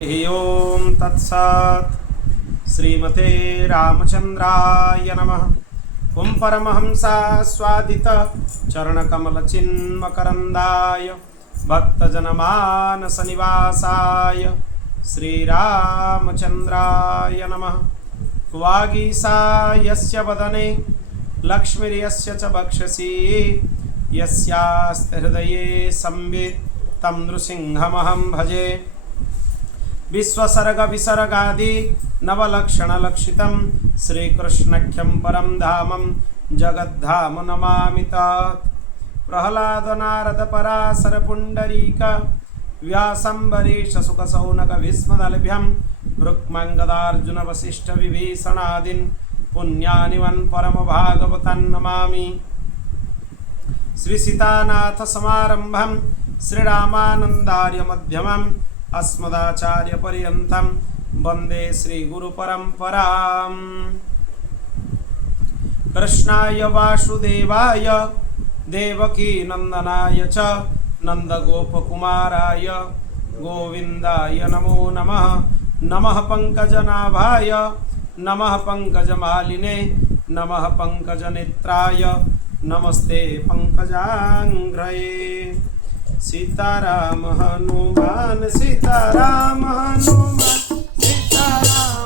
ओम तत्सत्। श्रीमते रामचंद्राय नमः। ओं परमहंसा स्वादित चरणकमलचिन्मकरन्दाय भक्तजनमानसनिवासाय श्रीरामचंद्राय नमः। वागीसायस्य वदने लक्ष्मीर्यस्य च वक्षसि यस्यास्ति हृदये संवित् तं नृसिंहमहं भजे। विश्वसर्ग विसर्गादि नवलक्षणलक्षितं श्रीकृष्णख्यं परं धामं जगद्धाम नमामि तत्। प्रह्लाद नारद पराशर पुण्डरीक व्यासंबरीश सुखसौनक भीष्मदलभ्यं रुक्मङ्गदार्जुन वसिष्ठ विभीषणादीन् पुण्यानिवन् परम भागवतान् नमामि। श्री सीतानाथ समारंभं श्रीरामानन्दार्य मध्यमम् अस्मदाचार्य पर्यन्तं वन्दे श्रीगुरुपरम्पराम्। कृष्णाय वासुदेवाय देवकी नंदनाय च नन्दगोपकुमाराय गोविन्दाय नमो नमः। नमः पंकजनाभाय नमः पंकजमालिने नमः पंकजनेत्राय नमस्ते पंकजांघ्रये। सीताराम हनुमान सीताराम हनुमान सीताराम हनुमान सीताराम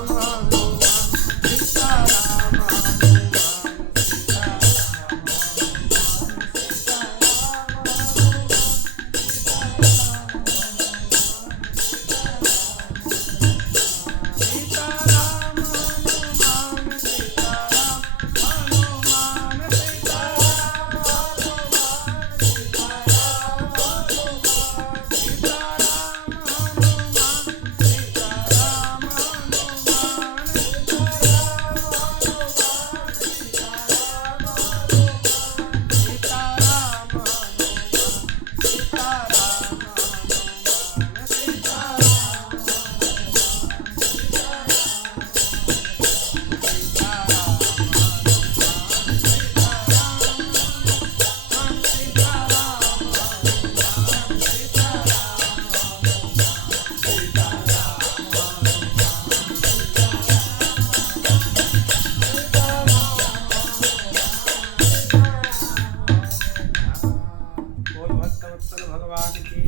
भगवान की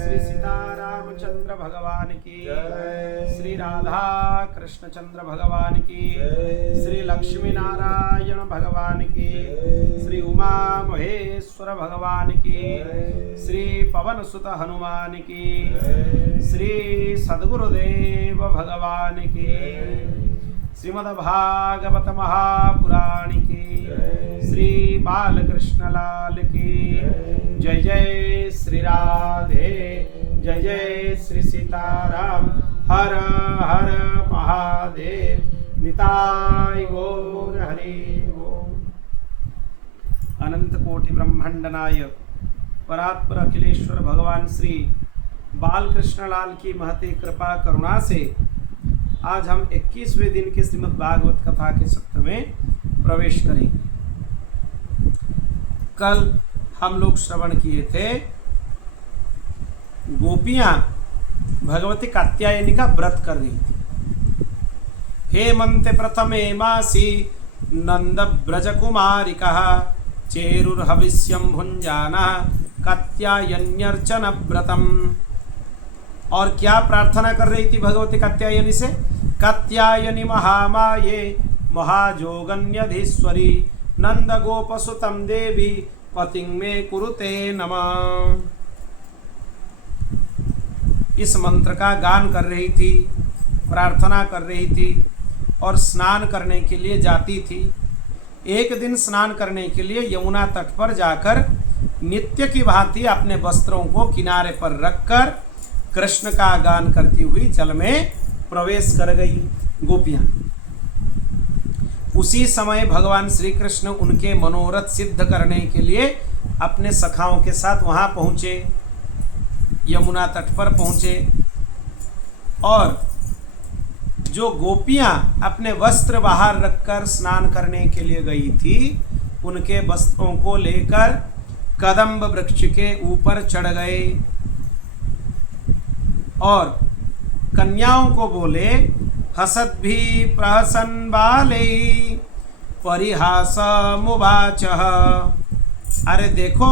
श्री सीतारामचंद्र भगवान की श्री राधा कृष्णचंद्र भगवान की श्री लक्ष्मी नारायण भगवान की श्री उमा महेश्वर भगवान की श्री पवन सुत हनुमान की श्री सद्गुरुदेव भगवान की श्रीमद्भागवत महापुराण की श्री बालकृष्ण लाल की जय जय श्री राधे जय जय श्री सीताराम। हर हर महादेव निताय गौर हरि ओम। अनंत कोटि ब्रह्मांड नायक परात्पर अखिलेश्वर भगवान श्री बालकृष्ण लाल की महती कृपा करुणा से आज हम 21वें दिन के श्रीमद् भागवत कथा के सत्र में प्रवेश करेंगे। कल हम लोग श्रवण किए थे गोपियां भगवती कात्यायनी का व्रत कर रही थी। हेमंते प्रथमे मासी नंद ब्रज कुमारिका चेरुर्हविष्यं भुंजाना कात्यायन्यर्चन व्रतम। और क्या प्रार्थना कर रही थी भगवती कात्यायनी से? कात्यायनी महामाये महाजोगन्यधीश्वरी नंद गोपसुतम देवी पतिं मे कुरुते नमः। इस मंत्र का गान कर रही थी, प्रार्थना कर रही थी और स्नान करने के लिए जाती थी। एक दिन स्नान करने के लिए यमुना तट पर जाकर नित्य की भांति अपने वस्त्रों को किनारे पर रखकर कृष्ण का गान करती हुई जल में प्रवेश कर गई गोपियां। उसी समय भगवान श्री कृष्ण उनके मनोरथ सिद्ध करने के लिए अपने सखाओं के साथ वहां पहुंचे, यमुना तट पर पहुंचे और जो गोपियां अपने वस्त्र बाहर रखकर स्नान करने के लिए गई थी उनके वस्त्रों को लेकर कदम्ब वृक्ष के ऊपर चढ़ गए और कन्याओं को बोले हसत भी प्रहसन बाले परिहास मुवाच। अरे देखो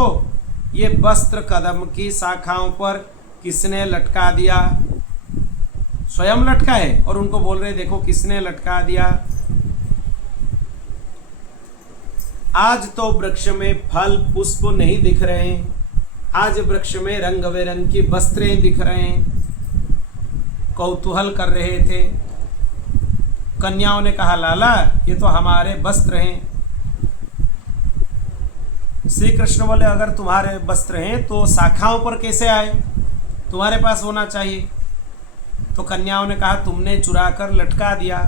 ये वस्त्र कदम की शाखाओं पर किसने लटका दिया, स्वयं लटका है और उनको बोल रहे देखो किसने लटका दिया। आज तो वृक्ष में फल पुष्प नहीं दिख रहे हैं, आज वृक्ष में रंग बिरंग की वस्त्रें दिख रहे हैं। कौतूहल कर रहे थे। कन्याओं ने कहा लाला ये तो हमारे वस्त्र हैं। श्री कृष्ण बोले अगर तुम्हारे वस्त्र हैं तो शाखाओं पर कैसे आए, तुम्हारे पास होना चाहिए। तो कन्याओं ने कहा तुमने चुरा कर लटका दिया,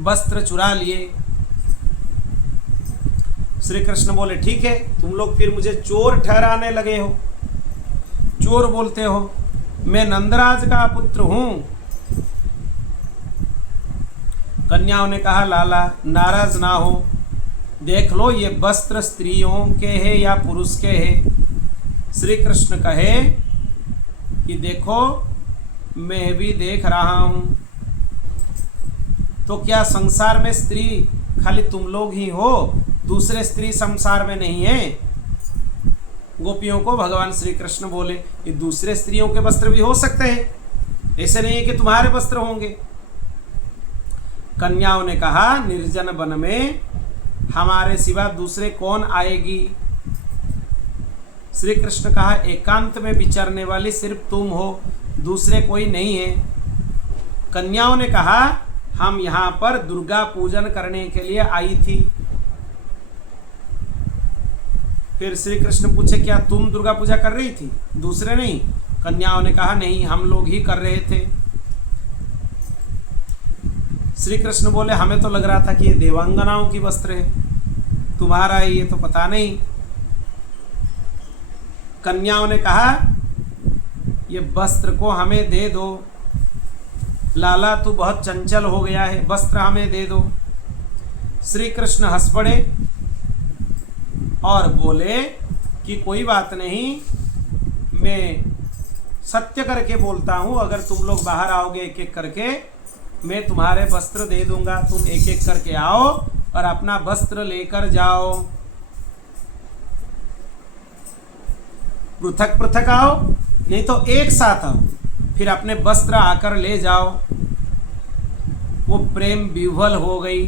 वस्त्र चुरा लिए। श्री कृष्ण बोले ठीक है, तुम लोग फिर मुझे चोर ठहराने लगे हो, चोर बोलते हो, मैं नंदराज का पुत्र हूं। कन्याओं ने कहा लाला नाराज ना हो, देख लो ये वस्त्र स्त्रियों के हैं या पुरुष के हैं। श्री कृष्ण कहे कि देखो मैं भी देख रहा हूं। तो क्या संसार में स्त्री खाली तुम लोग ही हो, दूसरे स्त्री संसार में नहीं है। गोपियों को भगवान श्री कृष्ण बोले ये दूसरे स्त्रियों के वस्त्र भी हो सकते हैं, ऐसे नहीं है कि तुम्हारे वस्त्र होंगे। कन्याओं ने कहा निर्जन वन में हमारे सिवा दूसरे कौन आएगी। श्री कृष्ण कहा एकांत में विचरने वाली सिर्फ तुम हो, दूसरे कोई नहीं है। कन्याओं ने कहा हम यहाँ पर दुर्गा पूजन करने के लिए आई थी। फिर श्री कृष्ण पूछे क्या तुम दुर्गा पूजा कर रही थी, दूसरे नहीं। कन्याओं ने कहा नहीं हम लोग ही कर रहे थे। श्री कृष्ण बोले हमें तो लग रहा था कि ये देवांगनाओं की वस्त्र है, तुम्हारा है ये तो पता नहीं। कन्याओं ने कहा ये वस्त्र को हमें दे दो, लाला तू बहुत चंचल हो गया है, वस्त्र हमें दे दो। श्री कृष्ण हंस पड़े और बोले कि कोई बात नहीं, मैं सत्य करके बोलता हूं, अगर तुम लोग बाहर आओगे एक एक करके मैं तुम्हारे वस्त्र दे दूंगा, तुम एक एक करके आओ और अपना वस्त्र लेकर जाओ। पृथक पृथक आओ नहीं तो एक साथ आओ, फिर अपने वस्त्र आकर ले जाओ। वो प्रेम विह्वल हो गई,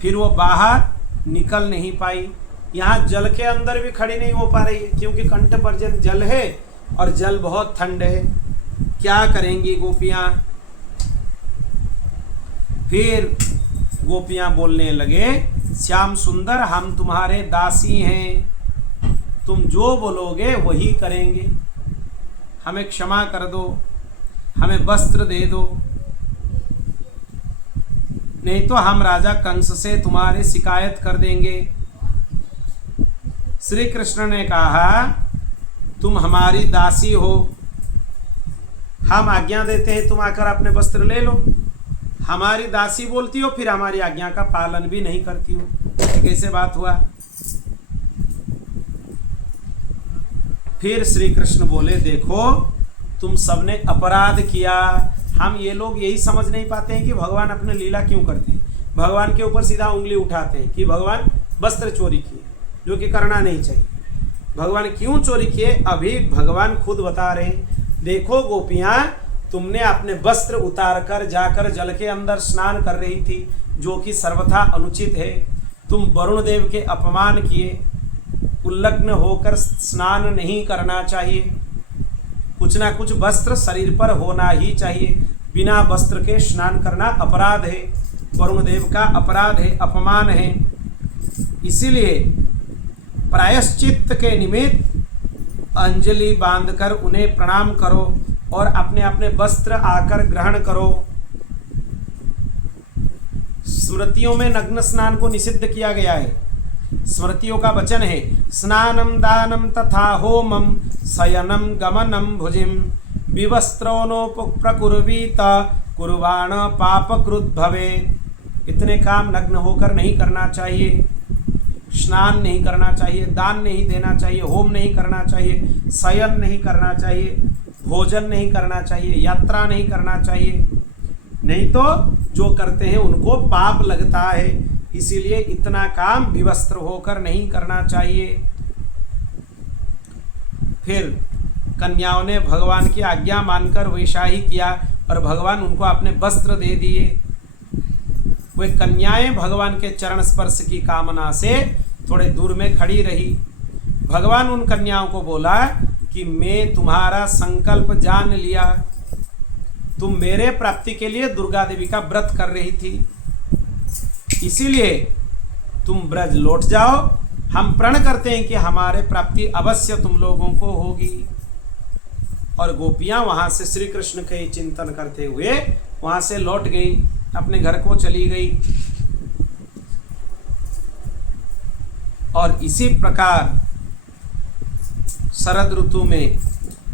फिर वो बाहर निकल नहीं पाई। यहाँ जल के अंदर भी खड़ी नहीं हो पा रही है क्योंकि कंठ पर्यंत जल है और जल बहुत ठंड है। क्या करेंगी गोपियाँ। फिर गोपियाँ बोलने लगे श्याम सुंदर हम तुम्हारे दासी हैं, तुम जो बोलोगे वही करेंगे, हमें क्षमा कर दो, हमें वस्त्र दे दो, नहीं तो हम राजा कंस से तुम्हारी शिकायत कर देंगे। श्री कृष्ण ने कहा तुम हमारी दासी हो, हम आज्ञा देते हैं तुम आकर अपने वस्त्र ले लो, हमारी दासी बोलती हो फिर हमारी आज्ञा का पालन भी नहीं करती हो, कैसे बात हुआ। फिर श्री कृष्ण बोले देखो तुम सबने अपराध किया। हम ये लोग यही समझ नहीं पाते हैं कि भगवान अपने लीला क्यों करते हैं, भगवान के ऊपर सीधा उंगली उठाते हैं कि भगवान वस्त्र चोरी किए, जो कि करना नहीं चाहिए। भगवान क्यों चोरी किए अभी भगवान खुद बता रहे हैं। देखो गोपियाँ तुमने अपने वस्त्र उतार कर जाकर जल के अंदर स्नान कर रही थी, जो कि सर्वथा अनुचित है। तुम वरुण देव के अपमान किए, उल्लग्न होकर स्नान नहीं करना चाहिए, कुछ ना कुछ वस्त्र शरीर पर होना ही चाहिए, बिना वस्त्र के स्नान करना अपराध है, वरुण देव का अपराध है, अपमान है। इसीलिए प्रायश्चित्त के निमित्त अंजलि बांधकर उन्हें प्रणाम करो और अपने अपने वस्त्र आकर ग्रहण करो। स्मृतियों में नग्न स्नान को निषिद्ध किया गया है। स्मृतियों का वचन है स्नानम दानम तथा होमम शयनम गमनम भुजिम विवस्त्रो प्रकुर्वीत कुर्वाण पापकृत भवेत्। इतने काम नग्न होकर नहीं करना चाहिए, स्नान नहीं करना चाहिए, दान नहीं देना चाहिए, होम नहीं करना चाहिए, शयन नहीं करना चाहिए, भोजन नहीं करना चाहिए, यात्रा नहीं करना चाहिए, नहीं तो जो करते हैं उनको पाप लगता है। इसीलिए इतना काम विवस्त्र होकर नहीं करना चाहिए। फिर कन्याओं ने भगवान की आज्ञा मानकर वैसा ही किया और भगवान उनको अपने वस्त्र दे दिए। वे कन्याएं भगवान के चरण स्पर्श की कामना से थोड़े दूर में खड़ी रही। भगवान उन कन्याओं को बोला कि मैं तुम्हारा संकल्प जान लिया, तुम मेरे प्राप्ति के लिए दुर्गा देवी का व्रत कर रही थी, इसीलिए तुम ब्रज लौट जाओ। हम प्रण करते हैं कि हमारे प्राप्ति अवश्य तुम लोगों को होगी। और गोपियां वहां से श्री कृष्ण के चिंतन करते हुए वहां से लौट गई, अपने घर को चली गई। और इसी प्रकार शरद ऋतु में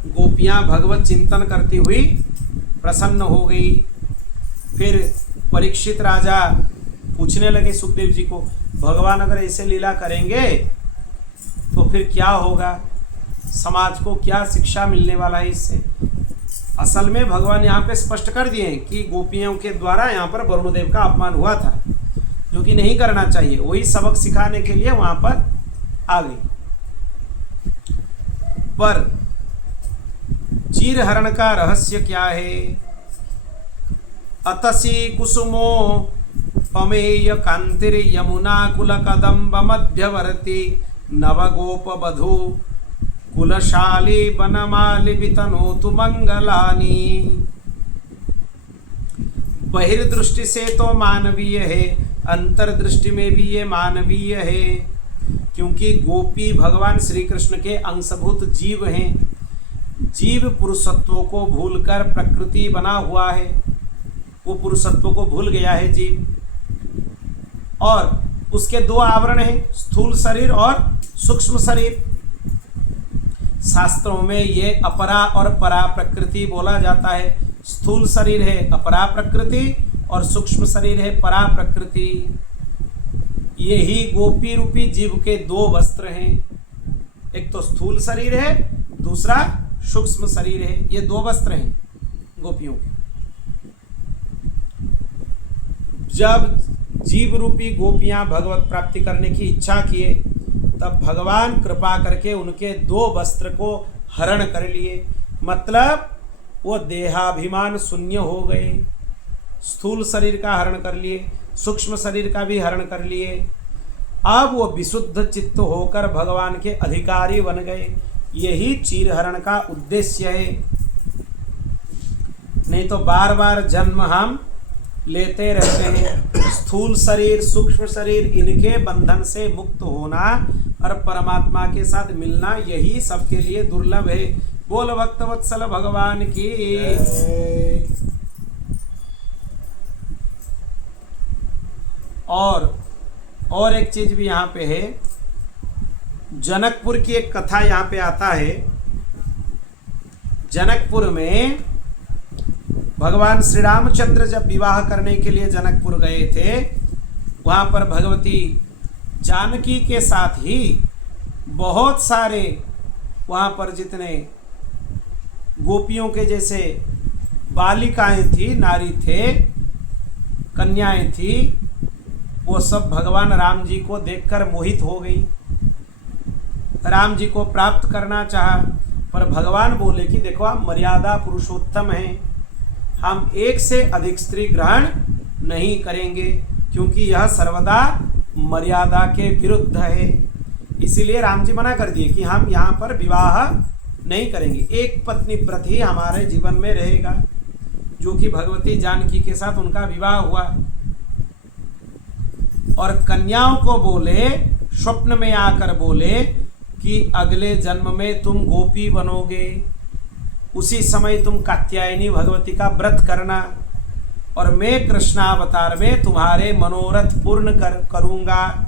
गोपियां भगवत चिंतन करती हुई प्रसन्न हो गई। फिर परीक्षित राजा पूछने लगे सुखदेव जी को, भगवान अगर ऐसे लीला करेंगे तो फिर क्या होगा, समाज को क्या शिक्षा मिलने वाला है इससे। असल में भगवान यहाँ पे स्पष्ट कर दिए कि गोपियों के द्वारा यहाँ पर वरुणदेव का अपमान हुआ था, जो कि नहीं करना चाहिए। वही सबक सिखाने के लिए वहां पर आ गई। पर चीरहरण का रहस्य क्या है? अतसी कुसुमो पमेय कांतिर यमुना कुल कदम्ब मध्यवर्ती नवगोप बधू कुलशाली बनमाली वितनोतु मंगलानी। बहिर्दृष्टि से तो मानवीय है, अंतर्दृष्टि में भी ये मानवीय है, क्योंकि गोपी भगवान श्री कृष्ण के अंशभूत जीव हैं। जीव पुरुषत्व को भूलकर प्रकृति बना हुआ है, वो पुरुषत्व को भूल गया है जीव। और उसके दो आवरण हैं, स्थूल शरीर और सूक्ष्म शरीर। शास्त्रों में ये अपरा और परा प्रकृति बोला जाता है। स्थूल शरीर है अपरा प्रकृति और सूक्ष्म शरीर है परा प्रकृति। यही गोपी रूपी जीव के दो वस्त्र हैं, एक तो स्थूल शरीर है, दूसरा सूक्ष्म शरीर है। ये दो वस्त्र हैं गोपियों के। जब जीव रूपी गोपियां भगवत प्राप्ति करने की इच्छा किए, तब भगवान कृपा करके उनके दो वस्त्र को हरण कर लिए। मतलब वो देहाभिमान शून्य हो गए। स्थूल शरीर का हरण कर लिए, सूक्ष्म शरीर का भी हरण कर लिए। अब वो विशुद्ध चित्त होकर भगवान के अधिकारी बन गए। यही चीरहरण का उद्देश्य है। नहीं तो बार बार जन्म हम लेते रहते हैं। स्थूल शरीर सूक्ष्म शरीर इनके बंधन से मुक्त होना और परमात्मा के साथ मिलना, यही सबके लिए दुर्लभ है। बोल भक्तवत्सल भगवान की। और एक चीज भी यहाँ पे है। जनकपुर की एक कथा यहाँ पे आता है। जनकपुर में भगवान श्री रामचंद्र जब विवाह करने के लिए जनकपुर गए थे, वहाँ पर भगवती जानकी के साथ ही बहुत सारे वहाँ पर जितने गोपियों के जैसे बालिकाएं थी, नारी थे, कन्याएं थी, वो सब भगवान राम जी को देखकर मोहित हो गई। राम जी को प्राप्त करना चाहा, पर भगवान बोले कि देखो आप मर्यादा पुरुषोत्तम हैं, हम एक से अधिक स्त्री ग्रहण नहीं करेंगे, क्योंकि यह सर्वदा मर्यादा के विरुद्ध है। इसीलिए राम जी मना कर दिए कि हम यहाँ पर विवाह नहीं करेंगे, एक पत्नी व्रत ही हमारे जीवन में रहेगा, जो कि भगवती जानकी के साथ उनका विवाह हुआ। और कन्याओं को बोले, स्वप्न में आकर बोले कि अगले जन्म में तुम गोपी बनोगे, उसी समय तुम कात्यायनी भगवती का व्रत करना और मैं कृष्णावतार में तुम्हारे मनोरथ पूर्ण करूंगा।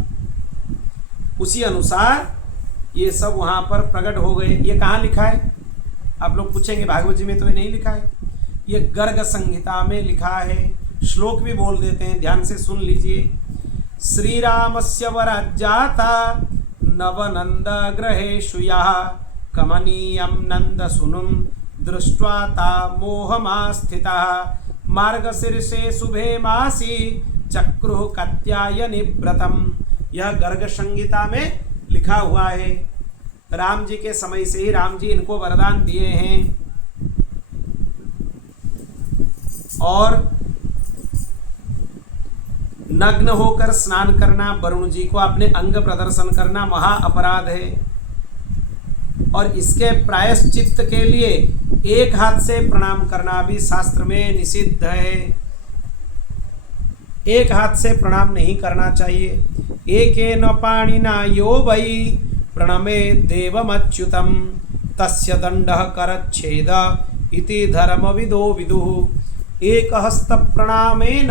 उसी अनुसार ये सब वहां पर प्रकट हो गए। ये कहाँ लिखा है? आप लोग पूछेंगे भागवत जी में तो ये नहीं लिखा है, ये गर्ग संहिता में लिखा है। श्लोक भी बोल देते हैं, ध्यान से सुन लीजिए। श्री रामस्य वराज्जाता नवनंद ग्रहेषु यः कमनीयं नंद सुनुम दृष्ट्वा ता मोहमास्थितः मार्गशीर्षे शुभे मासी चक्रुः कात्यायनी व्रतम। यह गर्ग संहिता में लिखा हुआ है। राम जी के समय से ही राम जी इनको वरदान दिए हैं। और नग्न होकर स्नान करना, वरुण जी को अपने अंग प्रदर्शन करना महा अपराध है। और इसके प्रायश्चित्त के लिए एक हाथ से प्रणाम करना भी शास्त्र में निषिद्ध है। एक हाथ से प्रणाम नहीं करना चाहिए। एकेन पाणिना यो वै प्रणमे देवमच्युतम तस्य दंडः करच्छेद इति धर्मविदो विदुः। एक हस्त प्रणामेन,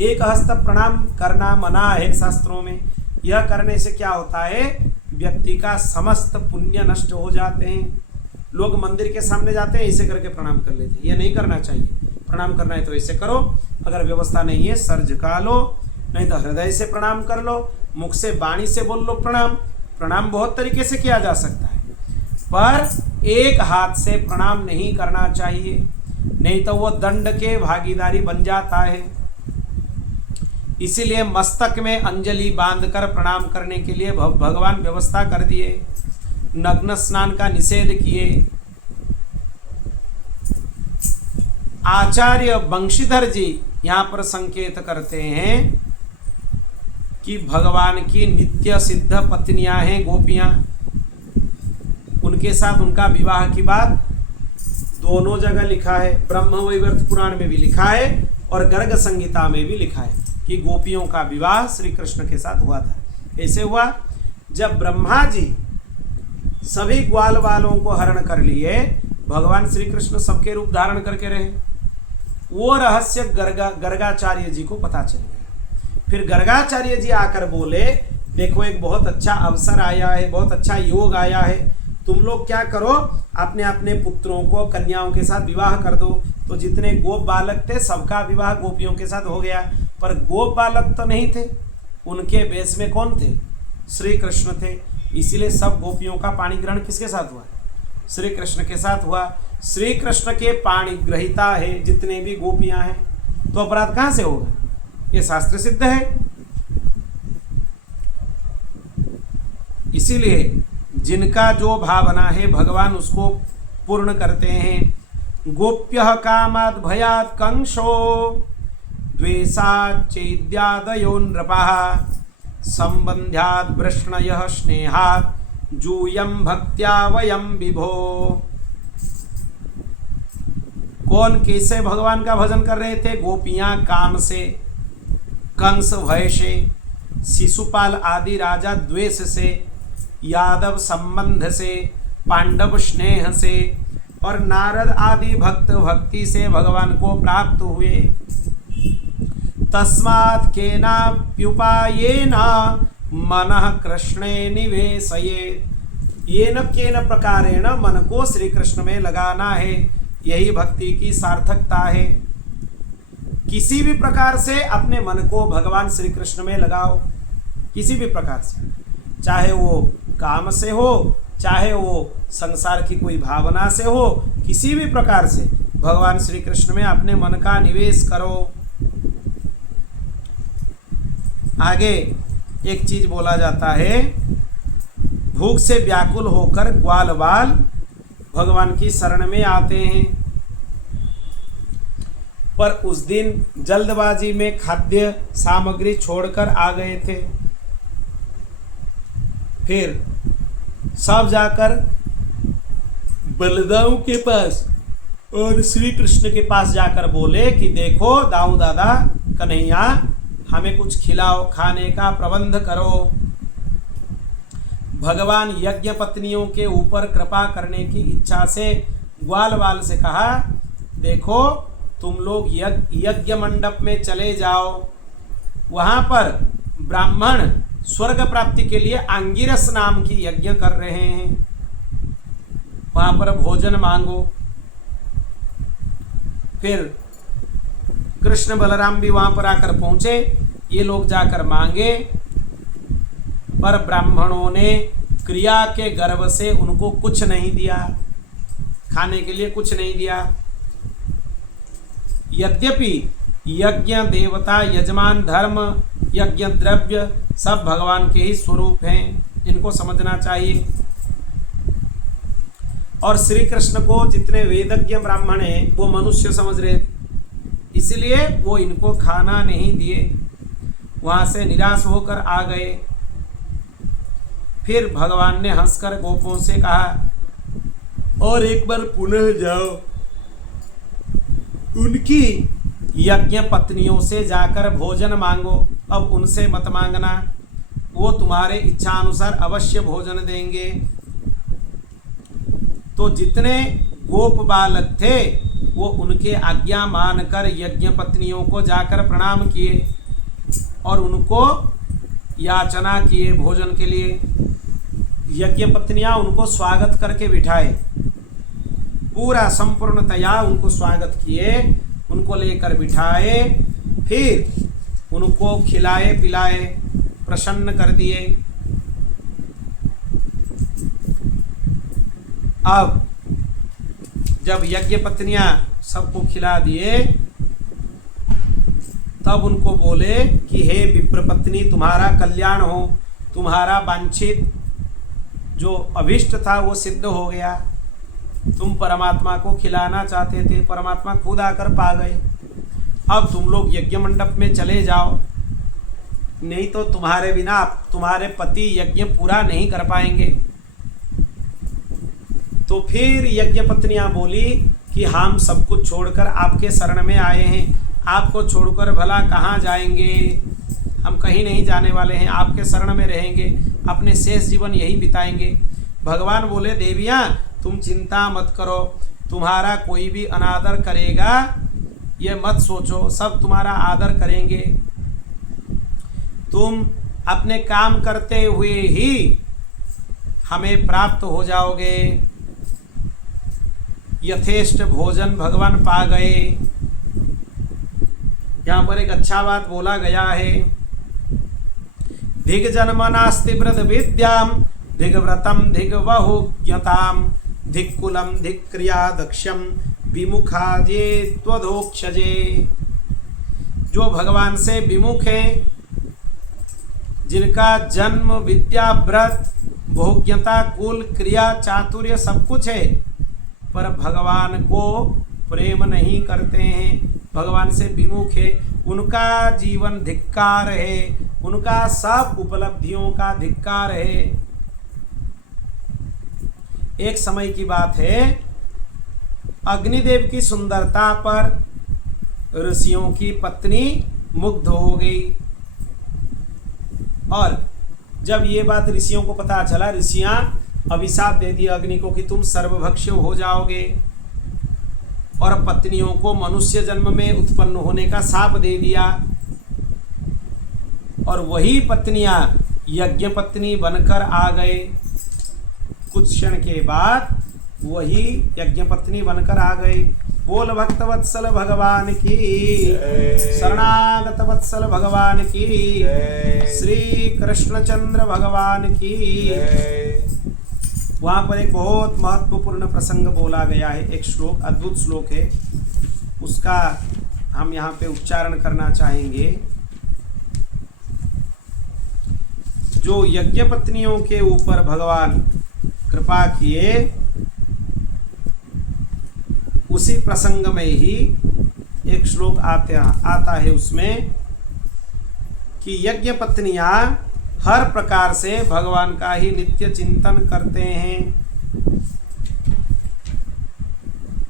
एक हस्त प्रणाम करना मना है शास्त्रों में। यह करने से क्या होता है, व्यक्ति का समस्त पुण्य नष्ट हो जाते हैं। लोग मंदिर के सामने जाते हैं, ऐसे करके प्रणाम कर लेते हैं। यह नहीं करना चाहिए। प्रणाम करना है तो ऐसे करो, अगर व्यवस्था नहीं है सर झुका लो, नहीं तो हृदय से प्रणाम कर लो, मुख से वाणी से बोल लो प्रणाम। प्रणाम बहुत तरीके से किया जा सकता है, पर एक हाथ से प्रणाम नहीं करना चाहिए, नहीं तो वो दंड के भागीदारी बन जाता है। इसीलिए मस्तक में अंजलि बांधकर प्रणाम करने के लिए भगवान व्यवस्था कर दिए। नग्न स्नान का निषेध किए। आचार्य बंशीधर जी यहाँ पर संकेत करते हैं कि भगवान की नित्य सिद्ध पत्नियां हैं गोपियां, उनके साथ उनका विवाह की बात दोनों जगह लिखा है। ब्रह्म वैवर्त पुराण में भी लिखा है और गर्ग संहिता में भी लिखा है कि गोपियों का विवाह श्री कृष्ण के साथ हुआ था। ऐसे हुआ जब ब्रह्मा जी सभी ग्वाल वालों को हरण कर लिए, भगवान श्री कृष्ण सबके रूप धारण करके रहे। वो रहस्य गर्गाचार्य जी को पता चल गया। फिर गर्गाचार्य जी आकर बोले, देखो एक बहुत अच्छा अवसर आया है, बहुत अच्छा योग आया है, तुम लोग क्या करो, अपने अपने पुत्रों को कन्याओं के साथ विवाह कर दो। तो जितने गोप बालक थे सबका विवाह गोपियों के साथ हो गया, पर गोप बालक तो नहीं थे, उनके बेस में कौन थे, श्री कृष्ण थे। इसीलिए सब गोपियों का पाणी ग्रहण किसके साथ हुआ, श्री कृष्ण के साथ हुआ। श्री कृष्ण के पाणी ग्रहिता है जितने भी गोपियां हैं, तो अपराध कहां से होगा, ये शास्त्र सिद्ध है। इसीलिए जिनका जो भावना है भगवान उसको पूर्ण करते हैं। गोप्य कामाद भयात कंशो द्वेषात् चैद्यादयो नृपः संबंध्यात् वृष्णयः स्नेहात् जूयं भक्त्या वयं विभो। कौन कैसे भगवान का भजन कर रहे थे, गोपियां काम से, कंस भय से, शिशुपाल आदि राजा द्वेष से, यादव संबंध से, पांडव स्नेह से और नारद आदि भक्त भक्ति से भगवान को प्राप्त हुए। तस्मात् केनाप्युपायेन मनः कृष्णे निवेशयेत्। येन केन प्रकारेण मन को श्री कृष्ण में लगाना है, यही भक्ति की सार्थकता है। किसी भी प्रकार से अपने मन को भगवान श्री कृष्ण में लगाओ, किसी भी प्रकार से, चाहे वो काम से हो, चाहे वो संसार की कोई भावना से हो, किसी भी प्रकार से भगवान श्री कृष्ण में अपने मन का निवेश करो। आगे एक चीज बोला जाता है, भूख से व्याकुल होकर ग्वाल बाल भगवान की शरण में आते हैं, पर उस दिन जल्दबाजी में खाद्य सामग्री छोड़कर आ गए थे। फिर सब जाकर बलदाऊ के पास और श्री कृष्ण के पास जाकर बोले कि देखो दाऊ दादा कन्हैया, हमें कुछ खिलाओ, खाने का प्रबंध करो। भगवान यज्ञ पत्नियों के ऊपर कृपा करने की इच्छा से ग्वाल बाल से कहा, देखो तुम लोग यज्ञ मंडप में चले जाओ, वहां पर ब्राह्मण स्वर्ग प्राप्ति के लिए आंगिरस नाम की यज्ञ कर रहे हैं, वहां पर भोजन मांगो। फिर कृष्ण बलराम भी वहां पर आकर पहुंचे, ये लोग जाकर मांगे, पर ब्राह्मणों ने क्रिया के गर्व से उनको कुछ नहीं दिया, खाने के लिए कुछ नहीं दिया। यद्यपि यज्ञ, देवता, यजमान, धर्म, यज्ञ द्रव्य सब भगवान के ही स्वरूप हैं, इनको समझना चाहिए। और श्री कृष्ण को जितने वेदज्ञ ब्राह्मण हैं वो मनुष्य समझ रहे, इसलिए वो इनको खाना नहीं दिए, वहां से निराश होकर आ गए। फिर भगवान ने हंसकर गोपों से कहा, और एक बार पुनः जाओ, उनकी यज्ञ पत्नियों से जाकर भोजन मांगो। अब उनसे मत मांगना, वो तुम्हारे इच्छा अनुसार अवश्य भोजन देंगे। तो जितने गोप बालक थे वो उनके आज्ञा मानकर यज्ञ पत्नियों को जाकर प्रणाम किए और उनको याचना किए भोजन के लिए। यज्ञ पत्नियां उनको स्वागत करके बिठाए, पूरा संपूर्णतया उनको स्वागत किए, उनको लेकर बिठाए, फिर उनको खिलाए पिलाए, प्रसन्न कर दिए। अब जब यज्ञ पत्नियां सबको खिला दिए तब उनको बोले कि हे विप्र पत्नी, तुम्हारा कल्याण हो, तुम्हारा वांछित जो अभिष्ट था वो सिद्ध हो गया। तुम परमात्मा को खिलाना चाहते थे, परमात्मा खुद आकर पा गए। अब तुम लोग यज्ञ मंडप में चले जाओ, नहीं तो तुम्हारे बिना तुम्हारे पति यज्ञ पूरा नहीं कर पाएंगे। तो फिर यज्ञ पत्नियां बोली कि हम सब कुछ छोड़कर आपके शरण में आए हैं, आपको छोड़कर भला कहाँ जाएंगे, हम कहीं नहीं जाने वाले हैं, आपके शरण में रहेंगे, अपने शेष जीवन यही बिताएंगे। भगवान बोले, देवियाँ तुम चिंता मत करो, तुम्हारा कोई भी अनादर करेगा ये मत सोचो, सब तुम्हारा आदर करेंगे। तुम अपने काम करते हुए ही हमें प्राप्त हो जाओगे। यथेष्ट भोजन भगवान पा गए। यहाँ पर एक अच्छा बात बोला गया है, धिग जन्मनास्ति वृद्ध विद्याम धिग व्रतम धिग बहुज्ञताम धिक कुलम धिक क्रिया दक्षम विमुखाजे त्वधोक्षजे। जो भगवान से विमुख हैं, जिनका जन्म, विद्या, व्रत, भोग्यता, कुल, क्रिया, चातुर्य सब कुछ है, पर भगवान को प्रेम नहीं करते हैं, भगवान से विमुख है, उनका जीवन धिक्कार है, उनका सब उपलब्धियों का धिक्कार है। एक समय की बात है, अग्निदेव की सुंदरता पर ऋषियों की पत्नी मुग्ध हो गई। और जब ये बात ऋषियों को पता चला, ऋषियां अभिशाप दे दिया अग्नि को कि तुम सर्वभक्ष्य हो जाओगे, और पत्नियों को मनुष्य जन्म में उत्पन्न होने का शाप दे दिया। और वही पत्नियां यज्ञ पत्नी बनकर आ गए। कुछ क्षण के बाद वही यज्ञ पत्नी बनकर आ गई। बोल भक्त वत्सल भगवान की, शरणागत वत्सल भगवान की, श्री कृष्णचंद्र भगवान की। वहां पर एक बहुत महत्वपूर्ण प्रसंग बोला गया है, एक श्लोक, अद्भुत श्लोक है, उसका हम यहाँ पे उच्चारण करना चाहेंगे। जो यज्ञ पत्नियों के ऊपर भगवान कृपा किए, उसी प्रसंग में ही एक श्लोक आता है उसमें कि यज्ञ पत्नियां हर प्रकार से भगवान का ही नित्य चिंतन करते हैं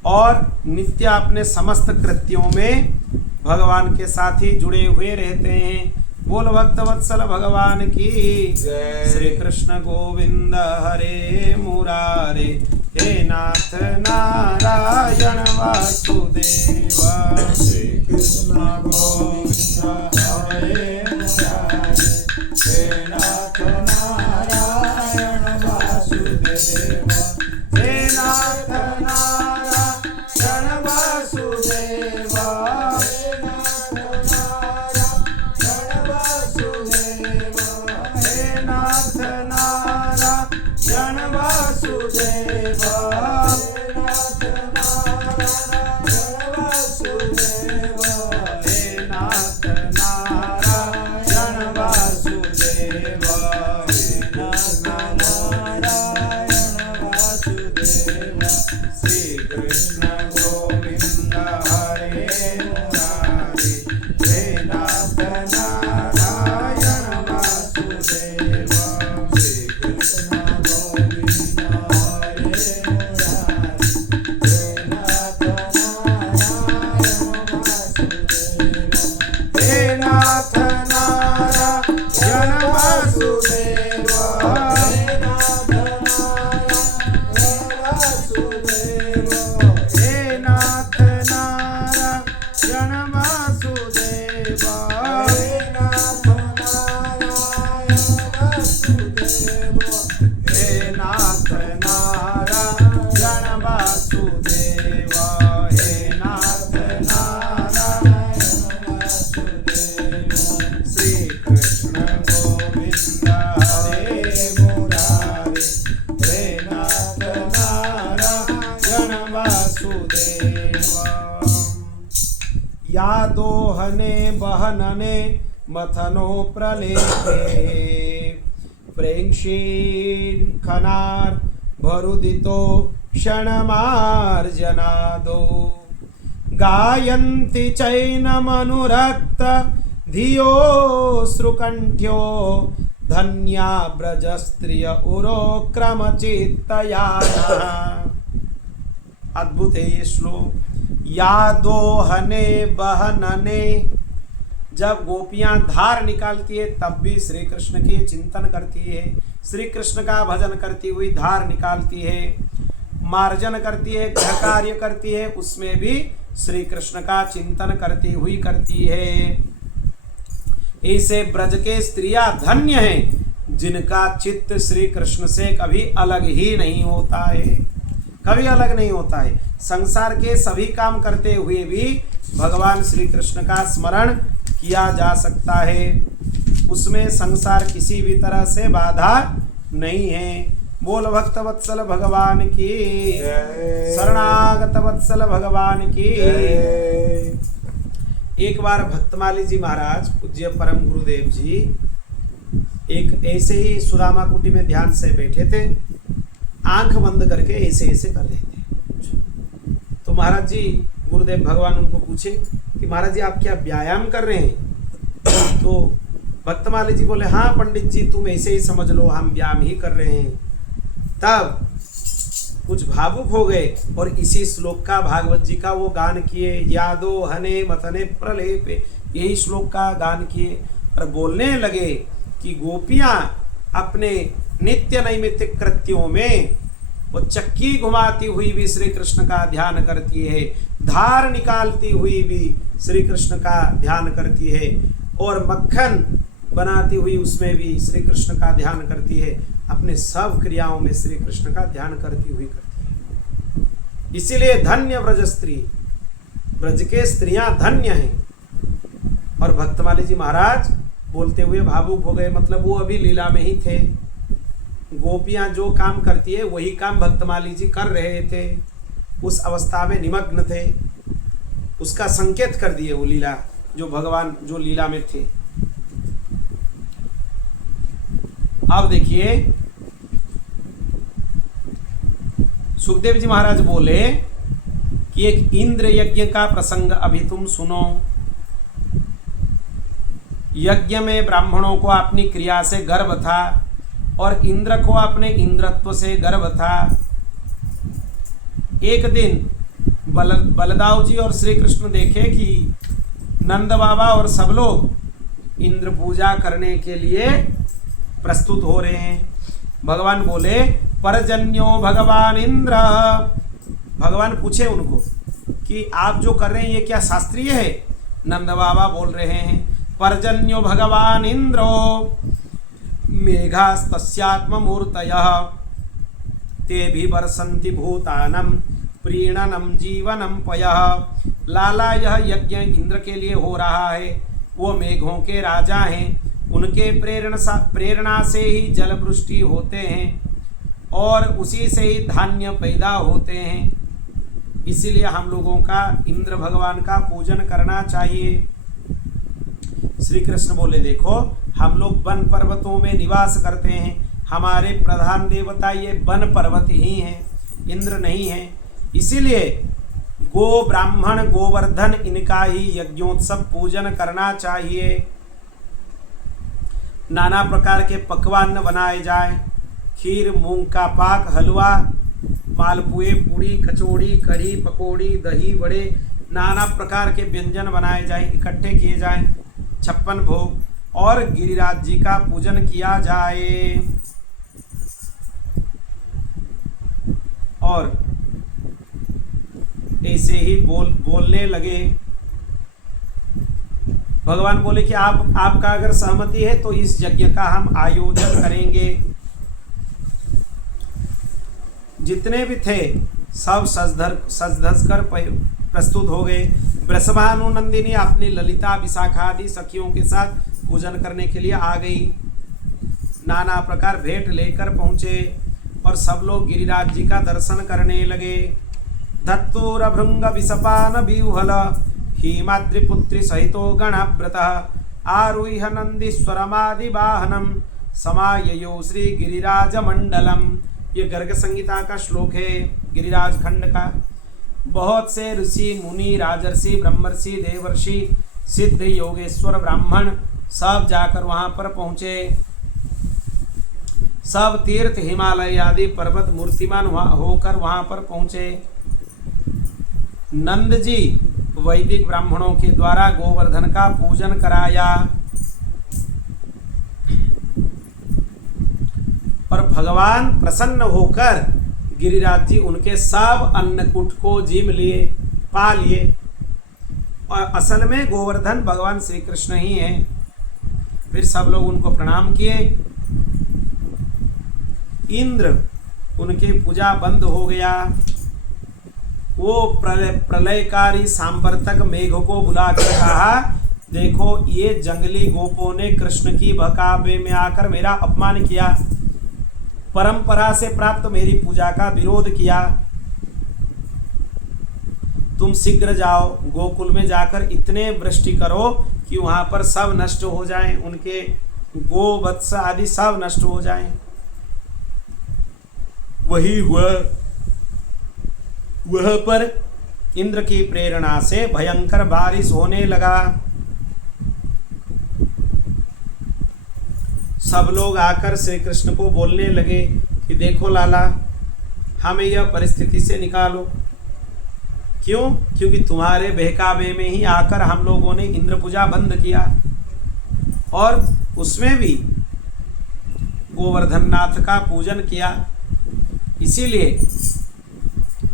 और नित्य अपने समस्त कृत्यों में भगवान के साथ ही जुड़े हुए रहते हैं। बोल भक्त वत्सल भगवान की, श्री कृष्ण गोविंद हरे मुरारे, हे नाथ नारायण वासुदेव, श्री कृष्ण गोविंद हरे मुरारे, हे नाथ नारायण वासुदेव, हे नाथ नारायण वासुदेव, हे नाथ नारायण वासुदेव, हे नाथ नारायण वासुदेव, वासुदेव हे नाथ नारायण वासुदेव श्री कृष्ण गोविंद हरे मुरारी हे नाथ नारायण वासुदेव श्री कृष्ण गोविंद हरे मुरारी हे नाथ नारायण वासुदेव हे नाथ नारायण वासुदेव यादोहने बहनने मथनो प्रलेखे प्रेंक्षीखनार भरुदितो क्षणमार्जनादो गायन्ति चैनमनुरक्त धियो श्रुकण्ठ्यो धन्या ब्रजस्त्रिय उरोक्रमचित्तयानः। अद्भुत है ये श्लोक। यादोहने बहनने, जब गोपियां धार निकालती है तब भी श्री कृष्ण के चिंतन करती है, श्री कृष्ण का भजन करती हुई धार निकालती है, मार्जन करती है, गृह कार्य करती है, उसमें भी श्री कृष्ण का चिंतन करती हुई करती है। ऐसे ब्रज के स्त्रियां धन्य हैं जिनका चित्त श्री कृष्ण से कभी अलग ही नहीं होता है, कभी अलग नहीं होता है। संसार के सभी काम करते हुए भी भगवान श्री कृष्ण का स्मरण किया जा सकता है, उसमें संसार किसी भी तरह से बाधा नहीं है। बोल भक्त वत्सल भगवान की, शरणागत वत्सल भगवान की। एक बार भक्तमाली जी महाराज पूज्य परम गुरुदेव जी एक ऐसे ही सुदामा कुटी में ध्यान से बैठे थे, आंख बंद करके ऐसे ऐसे कर रहे थे। तो महाराज जी गुरुदेव भगवान उनको पूछे कि महाराज जी आप क्या व्यायाम कर रहे हैं? तो भक्तमाली जी बोले हाँ पंडित जी तुम ऐसे ही समझ लो, हम व्यायाम ही कर रहे हैं। तब कुछ भावुक हो गए और इसी श्लोक का भागवत जी का वो गान किए, यादो हने मथने प्रलेपे, यही श्लोक का गान किए और बोलने लगे कि गोपियां अपने नित्य नैमित्तिक कृत्यों में वो चक्की घुमाती हुई भी श्री कृष्ण का ध्यान करती है, धार निकालती हुई भी श्री कृष्ण का ध्यान करती है, और मक्खन बनाती हुई उसमें भी श्री कृष्ण का ध्यान करती है, अपने सब क्रियाओं में श्री कृष्ण का ध्यान करती हुई करती है। इसीलिए धन्य ब्रज स्त्री, ब्रज के स्त्रियां धन्य हैं। और भक्तमाली जी महाराज बोलते हुए भावुक हो गए, मतलब वो अभी लीला में ही थे, गोपियां जो काम करती है वही काम भक्तमाली जी कर रहे थे, उस अवस्था में निमग्न थे, उसका संकेत कर दिए वो लीला, जो भगवान जो लीला में थे। अब देखिए सुखदेव जी महाराज बोले कि एक इंद्र यज्ञ का प्रसंग अभी तुम सुनो। यज्ञ में ब्राह्मणों को अपनी क्रिया से गर्व था और इंद्र को अपने इंद्रत्व से गर्व था। एक दिन बलदाव जी और श्री कृष्ण देखे कि नंद बाबा और सब लोग इंद्र पूजा करने के लिए प्रस्तुत हो रहे हैं। भगवान बोले परजन्यो भगवान इंद्र, भगवान पूछे उनको कि आप जो कर रहे हैं ये क्या शास्त्रीय है? नंद बाबा बोल रहे हैं परजन्यो भगवान इंद्रो मेघास्तस्यात्ममूर्तयः ते भी वर्षन्ति भूतानं प्रीणनं जीवनं पयः। लाला यह यज्ञ इंद्र के लिए हो रहा है, वो मेघों के राजा हैं, उनके प्रेरणा से ही जल वृष्टि होते हैं और उसी से ही धान्य पैदा होते हैं। इसीलिए हम लोगों का इंद्र भगवान का पूजन करना चाहिए। श्री कृष्ण बोले देखो हम लोग वन पर्वतों में निवास करते हैं, हमारे प्रधान देवता ये वन पर्वत ही हैं, इंद्र नहीं है। इसीलिए गो ब्राह्मण गोवर्धन इनका ही यज्ञोत्सव पूजन करना चाहिए। नाना प्रकार के पकवान बनाए जाए, खीर, मूंग का पाक, हलवा, मालपुए, पूड़ी, कचौड़ी, कढ़ी, पकौड़ी, दही, बड़े, नाना प्रकार के व्यंजन बनाए जाएं, इकट्ठे किए जाएं, 56 भोग, और गिरिराज जी का पूजन किया जाए। और ऐसे ही बोलने लगे। भगवान बोले कि आपका अगर सहमति है तो इस यज्ञ का हम आयोजन करेंगे। जितने भी थे सब सज धज कर प्रस्तुत हो गए। वृषभानुनंदिनी अपनी ललिता विशाखा आदि सखियों के साथ पूजन करने के लिए आ गई। नाना प्रकार भेंट लेकर पहुंचे और सब लोग गिरिराज जी का दर्शन करने लगे। धत्तूर भृंग विसपान व्यूहल हिमाद्रिपुत्री सहितो गणव्रत आरुह्य नंदीश्वरमादि वाहनम समाययो श्री गिरिराज मंडलम। ये गर्ग संहिता का श्लोक है, गिरिराज खंड का। बहुत से ऋषि मुनि राजर्षि ब्रह्मर्षि देवर्षि सिद्ध योगेश्वर ब्राह्मण सब जाकर वहां पर पहुंचे। सब तीर्थ हिमालय आदि पर्वत मूर्तिमान होकर वहां पर पहुंचे। नंद जी वैदिक ब्राह्मणों के द्वारा गोवर्धन का पूजन कराया और भगवान प्रसन्न होकर गिरिराज जी उनके सब अन्नकूट को जीम लिए, पा लिए। और असल में गोवर्धन भगवान श्री कृष्ण ही हैं। फिर सब लोग उनको प्रणाम किए। इंद्र उनकी पूजा बंद हो गया। वो प्रलयकारी सांवर्तक मेघ को बुलाकर कहा, देखो ये जंगली गोपों ने कृष्ण की बहकावे में आकर मेरा अपमान किया, परंपरा से प्राप्त मेरी पूजा का विरोध किया। तुम शीघ्र जाओ गोकुल में जाकर इतने वृष्टि करो कि वहां पर सब नष्ट हो जाएं, उनके गो वत्स आदि सब नष्ट हो जाएं। वही हुआ। वह पर इंद्र की प्रेरणा से भयंकर बारिश होने लगा। सब लोग आकर श्री कृष्ण को बोलने लगे कि देखो लाला, हमें यह परिस्थिति से निकालो। क्यों? क्योंकि तुम्हारे बहकावे में ही आकर हम लोगों ने इंद्र पूजा बंद किया और उसमें भी गोवर्धन नाथ का पूजन किया। इसीलिए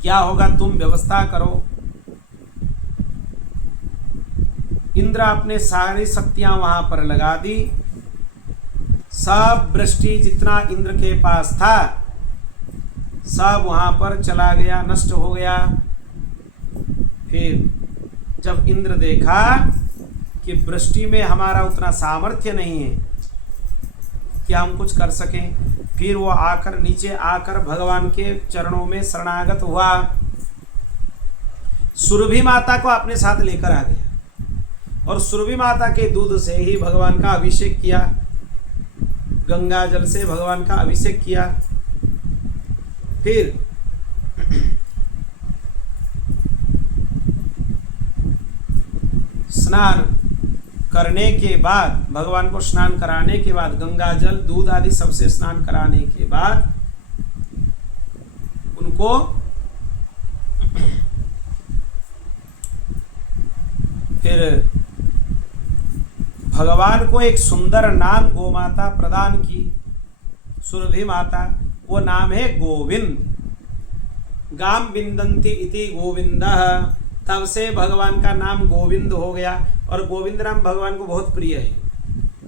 क्या होगा, तुम व्यवस्था करो। इंद्र अपने सारी शक्तियां वहां पर लगा दी। सब वृष्टि जितना इंद्र के पास था सब वहां पर चला गया, नष्ट हो गया। फिर जब इंद्र देखा कि वृष्टि में हमारा उतना सामर्थ्य नहीं है कि हम कुछ कर सकें, फिर वो आकर नीचे आकर भगवान के चरणों में शरणागत हुआ। सुरभि माता को अपने साथ लेकर आ गया और सुरभि माता के दूध से ही भगवान का अभिषेक किया, गंगा जल से भगवान का अभिषेक किया। फिर स्नान करने के बाद, भगवान को स्नान कराने के बाद, गंगा जल दूध आदि सबसे स्नान कराने के बाद उनको फिर भगवान को एक सुंदर नाम गोमाता प्रदान की, सुरभि माता। वो नाम है गोविंद। गाम विंदन्ति इति गोविंदः। तब से भगवान का नाम गोविंद हो गया और गोविंद नाम भगवान को बहुत प्रिय है।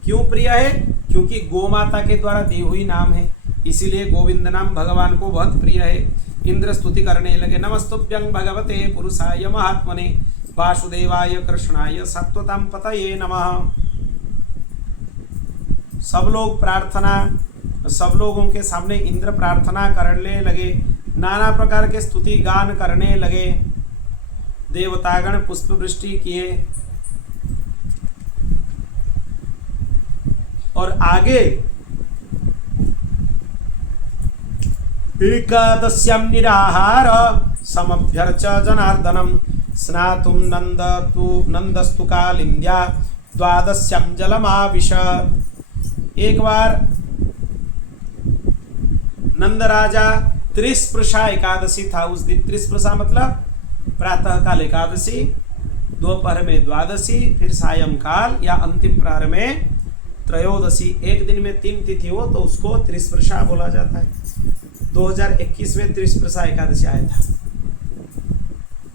क्यों प्रिय है? क्योंकि गोमाता के द्वारा दी हुई नाम है, इसीलिए गोविंद नाम भगवान को बहुत प्रिय है। इंद्र स्तुति करने लगे, नमस्तुभ्यं भगवते पुरुषाय महात्मने वासुदेवाय कृष्णाय सत्वतम पतये नमः। सब लोग प्रार्थना, सब लोगों के सामने इंद्र प्रार्थना करने लगे, नाना प्रकार के स्तुति गान करने लगे। देवतागण पुष्प वृष्टि किए। और आगे एकादश्यां निराहार समभ्यर्च जनार्दनम स्नातुं नंदस्तु कालिंद्या द्वादश्यां जलमाविश। एक बार नंद राजा त्रिस्पृशा एकादशी था, उस दिन त्रिस्पृशा मतलब प्रातः काल एकादशी, दोपहर में द्वादशी, फिर सायंकाल या अंतिम प्रहर में त्रयोदशी। एक दिन में 3 तिथि हो तो उसको त्रिस्पृशा बोला जाता है। 2021 में त्रिस्पृशा एकादशी आया था,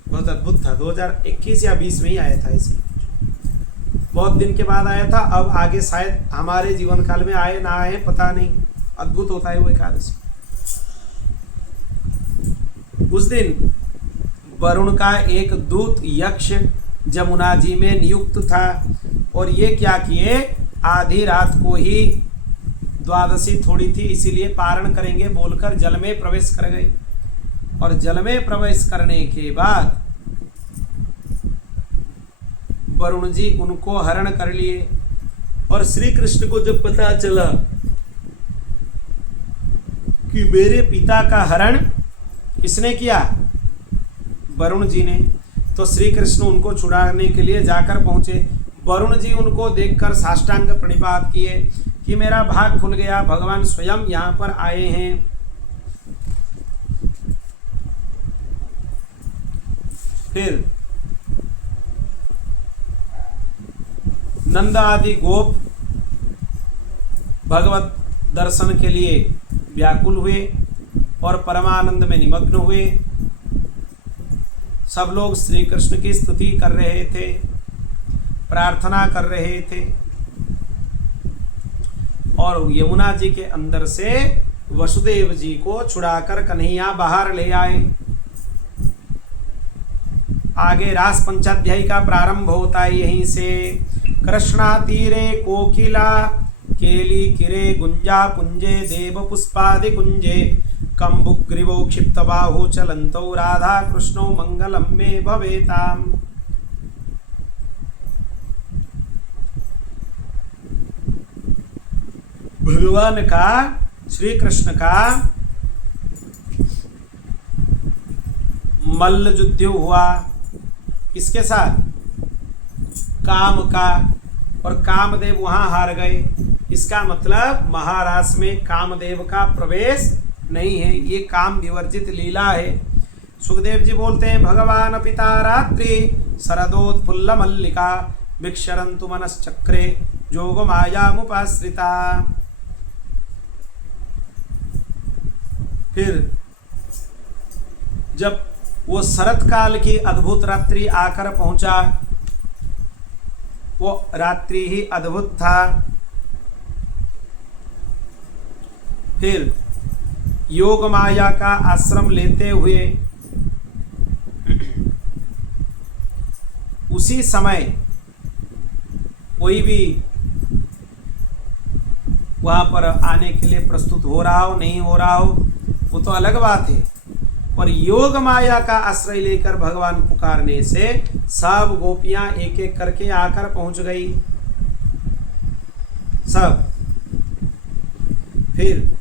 बहुत अद्भुत था। 2021 या 20 में ही आया था, ऐसे बहुत दिन के बाद आया था। अब आगे शायद हमारे जीवन काल में आए ना आए पता नहीं, अद्भुत होता है वो एकादशी। उस दिन वरुण का एक दूत यक्ष जमुना जी में नियुक्त था और ये क्या किए, आधी रात को ही द्वादशी थोड़ी थी इसीलिए पारण करेंगे बोलकर जल में प्रवेश कर गए। और जल में प्रवेश करने के बाद वरुण जी उनको हरण कर लिए। और श्री कृष्ण को जब पता चला कि मेरे पिता का हरण किसने किया, वरुण जी ने, तो श्री कृष्ण उनको छुड़ाने के लिए जाकर पहुंचे। वरुण जी उनको देखकर साष्टांग प्रणिपात किए कि मेरा भाग खुल गया, भगवान स्वयं यहाँ पर आए हैं। फिर नंद आदि गोप भगवत दर्शन के लिए व्याकुल हुए और परमानंद में निमग्न हुए। सब लोग श्री कृष्ण की स्तुति कर रहे थे, प्रार्थना कर रहे थे। और यमुना जी के अंदर से वसुदेव जी को छुड़ाकर कन्हैया बाहर ले आए। आगे रास पंचाध्यायी का प्रारंभ होता है यहीं से। कृष्णा तीरे कोकिला केली किरे गुंजा पुंजे देव पुष्पादि कुंजे कंबुग्रीवो क्षिप्त बाहु चलंतो राधा कृष्णो मंगलम में भवेताम। भगवान का, श्री कृष्ण का मल्ल युद्ध हुआ किसके साथ, काम का, और कामदेव वहां हार गए। इसका मतलब महाराज में कामदेव का प्रवेश नहीं है, ये काम विवर्जित लीला है। सुखदेव जी बोलते हैं भगवान पिता रात्रि शरदोत्फुल्ल मल्लिका विक्षरंतु मनश्चक्रे जोग मायामुपाश्रिता। फिर जब वो शरत काल की अद्भुत रात्रि आकर पहुंचा, वो रात्रि ही अद्भुत था। फिर योग माया का आश्रम लेते हुए उसी समय कोई भी वहां पर आने के लिए प्रस्तुत हो रहा हो नहीं हो रहा हो वो तो अलग बात है, पर योग माया का आश्रय लेकर भगवान पुकारने से सब गोपियां एक एक करके आकर पहुंच गई सब। फिर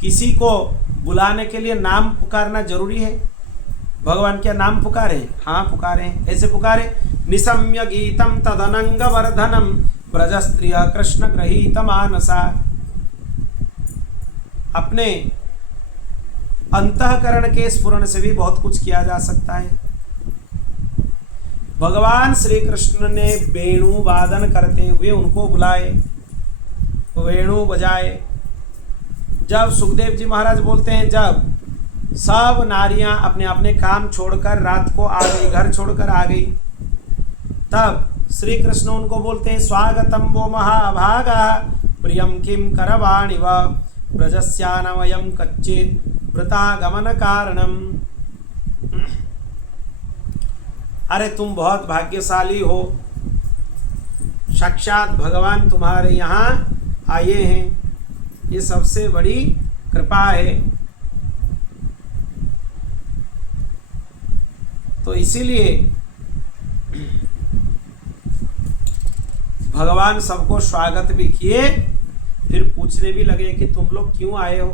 किसी को बुलाने के लिए नाम पुकारना जरूरी है। भगवान क्या नाम पुकारे? हाँ पुकारे। ऐसे पुकारे, निशम्य गीतम तदनंग वर्धनम ब्रजस्त्रिय कृष्ण गृहीत मानसा। अपने अंतःकरण के स्फुरण से भी बहुत कुछ किया जा सकता है। भगवान श्री कृष्ण ने वेणु वादन करते हुए उनको बुलाए, वेणु बजाए। जब सुखदेव जी महाराज बोलते हैं जब सब नारियां अपने अपने काम छोड़कर रात को आ गई, घर छोड़कर आ गई, तब श्री कृष्ण उनको बोलते हैं स्वागतम वो महाभागा प्रियम किम करवाणि व ब्रजस्यानवयम कच्चित वृतागमन कारणम। अरे तुम बहुत भाग्यशाली हो, साक्षात भगवान तुम्हारे यहाँ आए हैं, ये सबसे बड़ी कृपा है। तो इसीलिए भगवान सबको स्वागत भी किए, फिर पूछने भी लगे कि तुम लोग क्यों आए हो,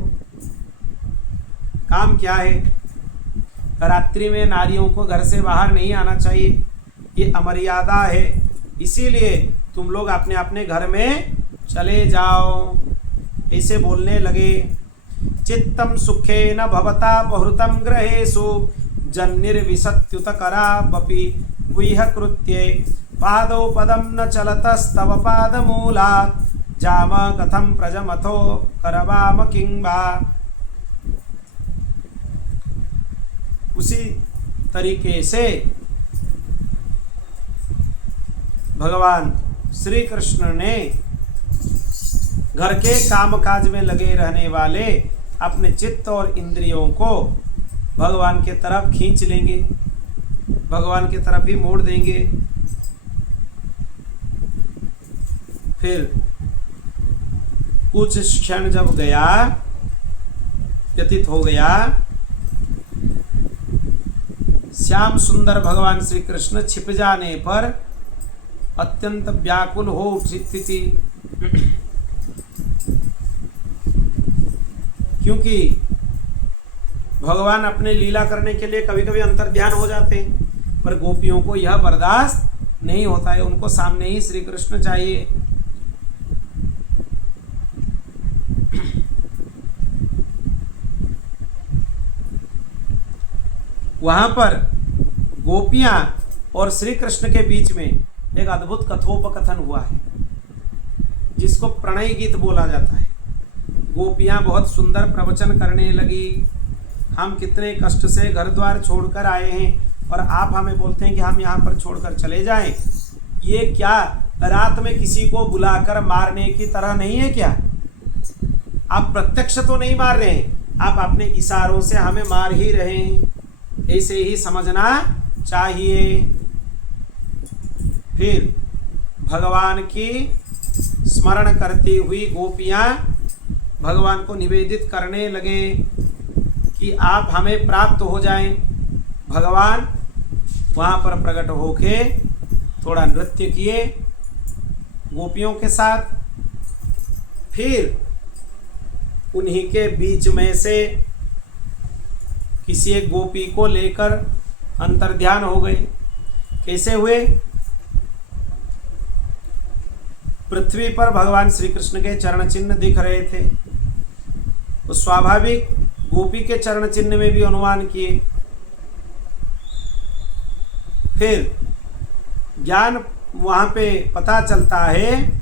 काम क्या है। रात्रि में नारियों को घर से बाहर नहीं आना चाहिए, ये अमर्यादा है, इसीलिए तुम लोग अपने अपने घर में चले जाओ, ऐसे बोलने लगे। चित्तम सुखे न भवता बहुतम ग्रहेषु जन्निर्विशत्युत करावपि गुह्य कृत्ये पादौ पदम न चलतस्तव पादमूलात् जाम कथम प्रजमथो करवाम किंबा। उसी तरीके से भगवान श्री कृष्ण ने घर के कामकाज में लगे रहने वाले अपने चित्त और इंद्रियों को भगवान के तरफ खींच लेंगे, भगवान के तरफ ही मोड़ देंगे। फिर कुछ क्षण जब गया, व्यतीत हो गया, श्याम सुंदर भगवान श्री कृष्ण छिप जाने पर अत्यंत व्याकुल हो उठी थी, क्योंकि भगवान अपने लीला करने के लिए कभी कभी अंतर्ध्यान हो जाते हैं, पर गोपियों को यह बर्दाश्त नहीं होता है, उनको सामने ही श्री कृष्ण चाहिए। वहां पर गोपियां और श्री कृष्ण के बीच में एक अद्भुत कथोपकथन हुआ है, जिसको प्रणय गीत बोला जाता है। गोपियां बहुत सुंदर प्रवचन करने लगी, हम कितने कष्ट से घर द्वार छोड़कर आए हैं और आप हमें बोलते हैं कि हम यहाँ पर छोड़कर चले जाएं। ये क्या रात में किसी को बुलाकर मारने की तरह नहीं है क्या? आप प्रत्यक्ष तो नहीं मार रहे हैं, आप अपने इशारों से हमें मार ही रहे हैं, ऐसे ही समझना चाहिए। फिर भगवान की स्मरण करती हुई गोपियां भगवान को निवेदित करने लगे कि आप हमें प्राप्त हो जाएं। भगवान वहां पर प्रकट होके थोड़ा नृत्य किए गोपियों के साथ, फिर उन्हीं के बीच में से किसी एक गोपी को लेकर अंतर्ध्यान हो गए। कैसे हुए? पृथ्वी पर भगवान श्री कृष्ण के चरण चिन्ह दिख रहे थे, तो स्वाभाविक गोपी के चरण चिन्ह में भी अनुमान किए। फिर ज्ञान वहां पे पता चलता है,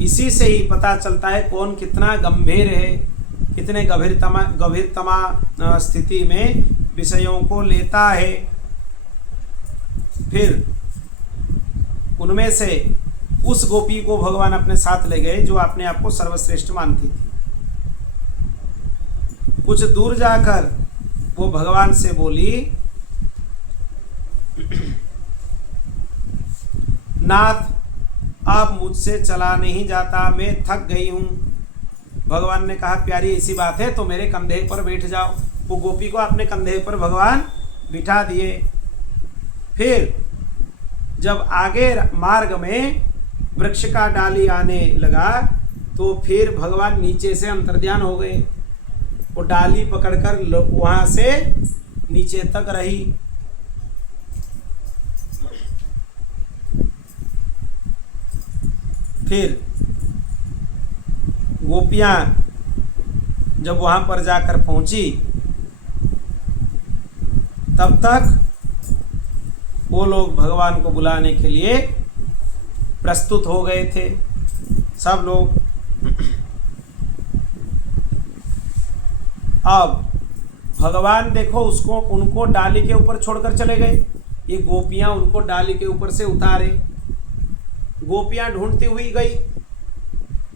इसी से ही पता चलता है कौन कितना गंभीर है, कितने गंभीरतमा स्थिति में विषयों को लेता है। फिर उनमें से उस गोपी को भगवान अपने साथ ले गए जो अपने आप को सर्वश्रेष्ठ मानती थी। कुछ दूर जाकर वो भगवान से बोली, नाथ अब मुझसे चला नहीं जाता, मैं थक गई हूं। भगवान ने कहा, प्यारी ऐसी बात है तो मेरे कंधे पर बैठ जाओ। वो गोपी को अपने कंधे पर भगवान बिठा दिए। फिर जब आगे मार्ग में वृक्ष का डाली आने लगा तो फिर भगवान नीचे से अंतर्ध्यान हो गए। वो डाली पकड़कर वहां से नीचे तक रही। फिर गोपियां जब वहां पर जाकर पहुंची तब तक वो लोग भगवान को बुलाने के लिए प्रस्तुत हो गए थे सब लोग। अब भगवान देखो उसको उनको डाली के ऊपर छोड़कर चले गए, ये गोपियां उनको डाली के ऊपर से उतारे। गोपियां ढूंढती हुई गई,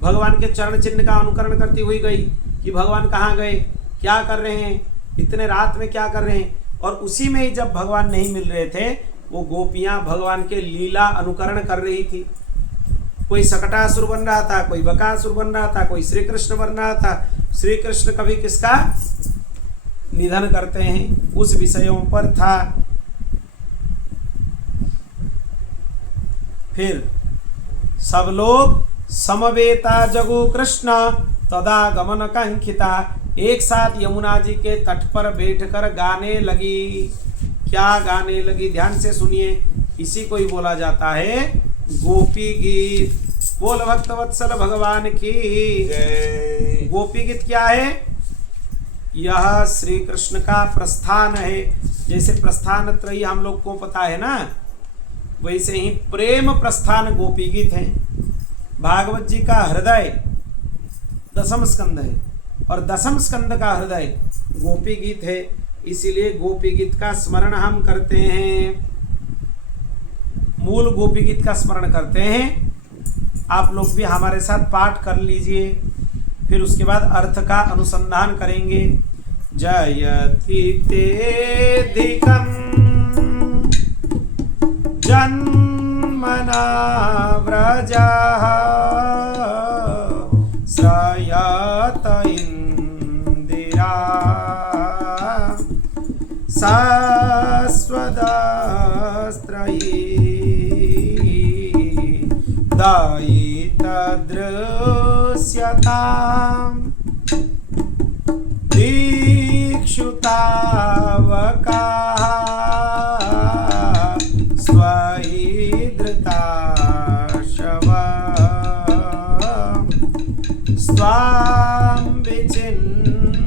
भगवान के चरण चिन्ह का अनुकरण करती हुई गई कि भगवान कहाँ गए, क्या कर रहे हैं, इतने रात में क्या कर रहे हैं। और उसी में ही जब भगवान नहीं मिल रहे थे, वो गोपियां भगवान के लीला अनुकरण कर रही थी। कोई सकटासुर बन रहा था, कोई बकासुर बन रहा था, कोई श्री कृष्ण बन रहा था। श्री कृष्ण कभी किसका निधन करते हैं, उस विषयों पर था। फिर सब लोग समवेता जगो कृष्ण तदा गमन कंकिता, एक साथ यमुना जी के तट पर बैठकर गाने लगी। क्या गाने लगी? ध्यान से सुनिए, इसी को ही बोला जाता है गोपी गीत। बोल भक्तवत्सल भगवान की जय। गोपी गीत क्या है? यह श्री कृष्ण का प्रस्थान है। जैसे प्रस्थान त्रयी हम लोग को पता है ना, वैसे ही प्रेम प्रस्थान गोपी गीत है। भागवत जी का हृदय दसम स्कंद है और दसम स्कंद का हृदय गोपी गीत है, इसीलिए गोपी गीत का स्मरण हम करते हैं। मूल गोपी गीत का स्मरण करते हैं। आप लोग भी हमारे साथ पाठ कर लीजिए, फिर उसके बाद अर्थ का अनुसंधान करेंगे। जयति तेधिकं जन्मना व्रजः श्रयत इंदिरा शाश्वतस्त्रयी दयितदृश्यताम् दीक्षुतावकाः स्वईदृताशव स्वां विचिन्वते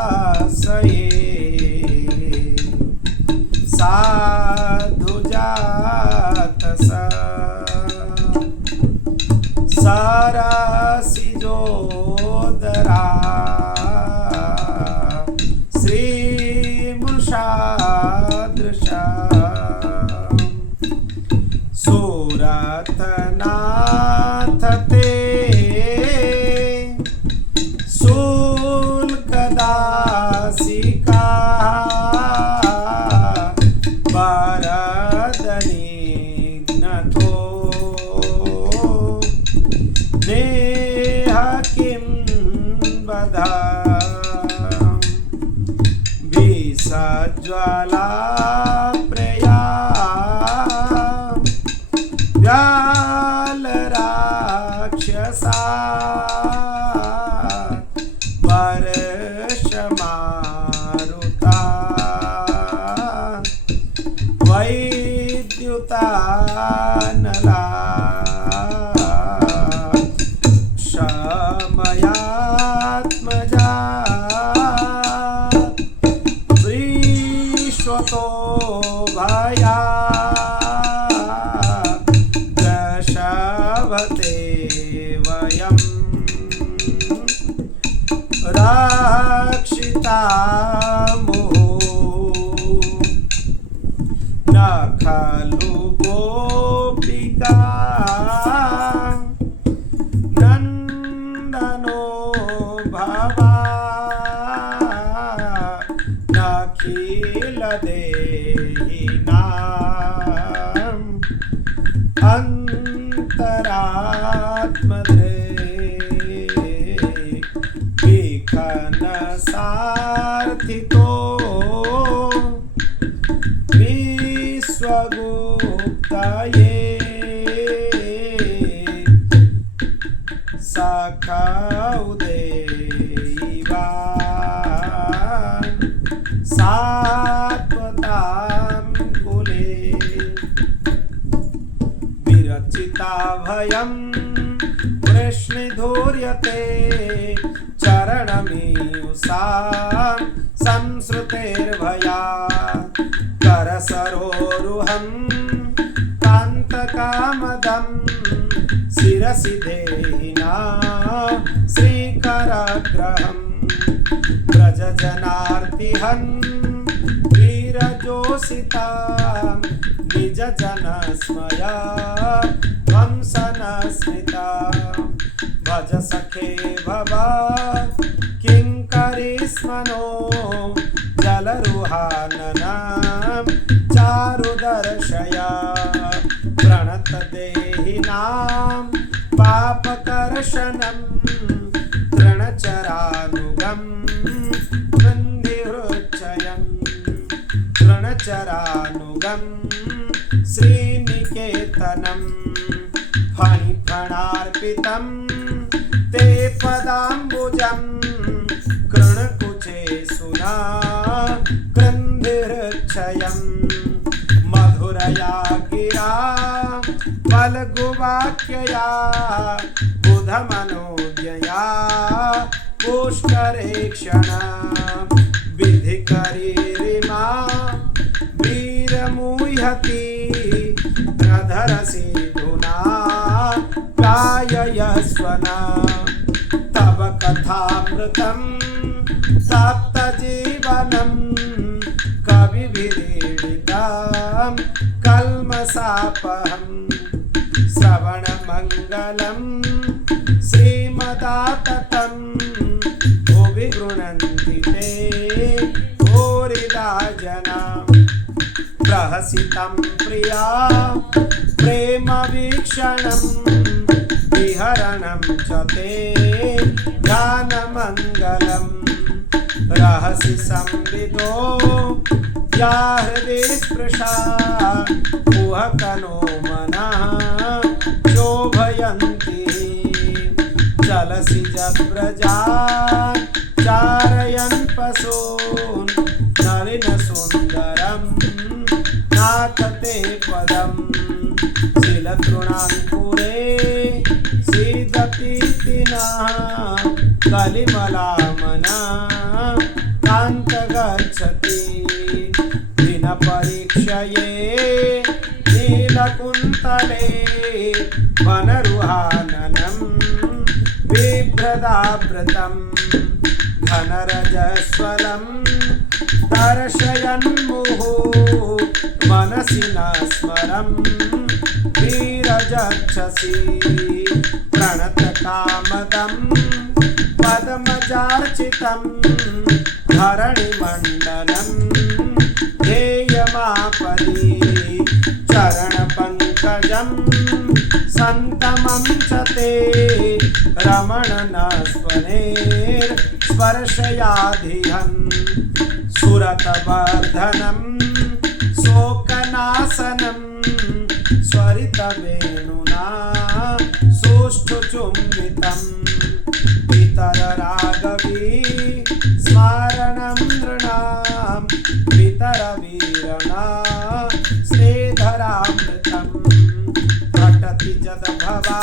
सरदुदासये साधुजातस सरसिजोदरा श्रीमुषादृशा सुरथनाथ ते शुल्कदासिका वरदनिघ्नतो नेह किं वदा विसज्ज्वला प्रिया व्यालराक्षसा वर्षमारुता वैद्युतानला क्षमयात्मजा श्रीश्वतो भया दशवते वयं रक्षिता न खलु गोपिका नन्दनो भवा नखिलदेहिनाम् अन्तरात्मदे विखनसार्थितो विश्वगुप्तये सखौदेवा सात्वतां कुले विरचिता भयं वृष्णिधूर्यते चरणमीयुषां संसृतेर्भया करसरोरुहं कान्तकामदं शिरसि देहिना श्रीकरग्रहं व्रजजनार्तिहन् वीरजोषितां निजजनस्मया वंशनस्मिता भज सखे भव किङ्करीस्मनो जलरुहाननां चारुदर्शया प्रणतदेहिनां पापकर दर्शनं तृणचरानुगं वृन्दिहृच्छयं तृणचरानुगं श्रीनिकेतनं फणिफणार्पितं ते पदाम्बुजं कृणकुचे सुना कृन्दिहृच्छयं मधुरया गिरा फल्गुवाक्यया बुधमनोज्ञया पुष्करेक्षण विधिकरीरिमा वीरमुह्यति प्रधरसीधुना गाययस्वना तव कथामृतं सप्तजीवनं कविविरीडितं कल्मषापहम् श्रवणमङ्गलं श्रीमदाततं भुवि गृह्णन्ति ते भूरिदा जना प्रहसितं प्रिया प्रेमवीक्षणं विहरणं च ते ध्यानमङ्गलं रहसि संविदो या हृदि स्पृशा कुहकनो मनः शोभयन्ति चलसि जव्रजा चारयन् पशून् नलिनसुन्दरं नाथते पदं शिलतृणाङ्कुरे सीदति दिनः कलिमलामना कान्त गच्छति दिनपरीक्षये नीलकुन्तले वनरुहाननं बिभ्रदाभृतं घनरजस्वलं दर्शयन्मुहुः मनसि न स्मरं वीरजक्षसि प्रणतकामदं पद्मजार्चितं धरणिमण्डलं ध्येयमापदि चरणपङ्कजं सन्तमं च ते रमणनस्वनेर्स्पर्शयाधिहन् सुरतवर्धनं शोकनाशनं स्वरितवेणुना सुष्ठुचुम्बितं पितररागवी स्मारणं नृणां पितरवीरणा स्नेधरामृतं पठति जदभवा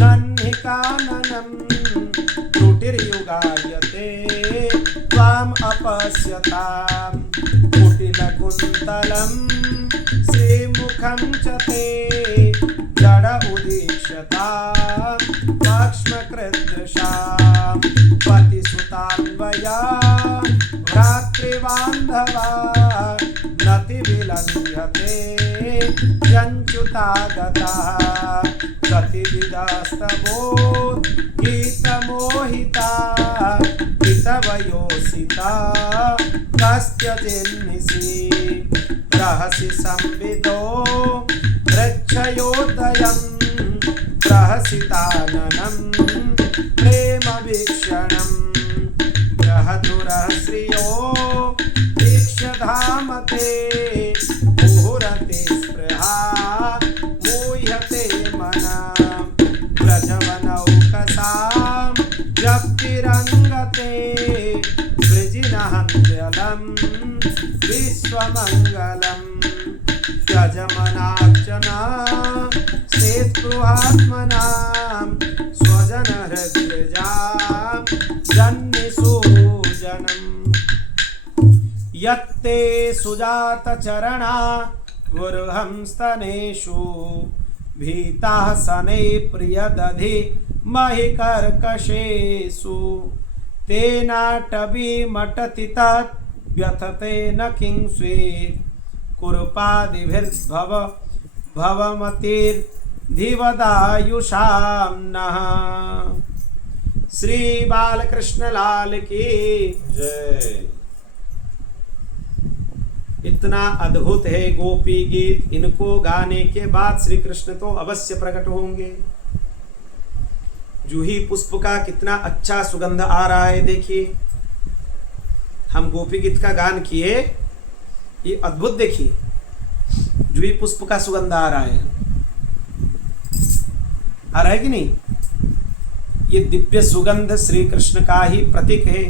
नह्निकाननं त्रुटिर्युगायते त्वाम् अपश्यतां कुटिलकुन्तलं श्रीमुखं च ते जड उदीक्ष्यतां लक्ष्मकृदृशां पतिसुतान्वया भ्रातृबान्धवा नतिविलङ्घ्यते यञ्च्युतागतः गतिविदस्तबोध गीतमोहिता हितवयोसिता कस्त्यजिन्निसि रहसि संविदो रक्षयोदयं प्रहसिताननं प्रेमवीक्षणं बृहदुरश्रियो वीक्ष्यधामते मुहुरते स्पृहा मूह्यते मना व्रजवनौकसां व्यक्तिरङ्गते वृजिनहन्त्यलं विश्वमङ्गलं त्यजमनार्चना सेत्पुहात्मनां स्वजनहृद्रजां जन्निसूजनम् यत्ते सुजातचरणा गुरुहंस्तनेषु भीताः सने प्रियदधि महिकर्कशेषु तेनाटवीमटति तत् व्यथते न किंस्वेत् कुरुपादिभिर्भव भवमतिर्धिवदायुषां नः। श्री बालकृष्ण लाल की जय। इतना अद्भुत है गोपी गीत। इनको गाने के बाद श्री कृष्ण तो अवश्य प्रकट होंगे। जूही पुष्प का कितना अच्छा सुगंध आ रहा है। देखिए, हम गोपी गीत का गान किए, ये अद्भुत देखिए, जूही पुष्प का सुगंध आ रहा है कि नहीं? ये दिव्य सुगंध श्री कृष्ण का ही प्रतीक है।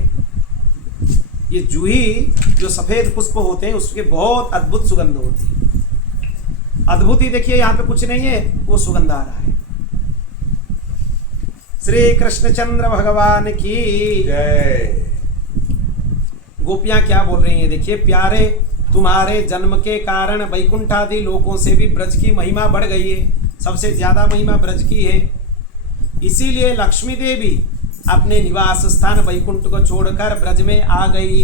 ये जूही जो सफेद पुष्प होते हैं उसके बहुत अद्भुत सुगंध होती है। अद्भुत ही देखिए, यहाँ पे कुछ नहीं है, वो सुगंध आ रहा है। श्री कृष्णचंद्र भगवान की जय। गोपियां क्या बोल रही हैं? देखिए, प्यारे तुम्हारे जन्म के कारण वैकुंठ आदि लोकों से भी ब्रज की महिमा बढ़ गई है। सबसे ज्यादा महिमा ब्रज की है। इसीलिए लक्ष्मी देवी अपने निवास स्थान वैकुंठ को छोड़कर ब्रज में आ गई।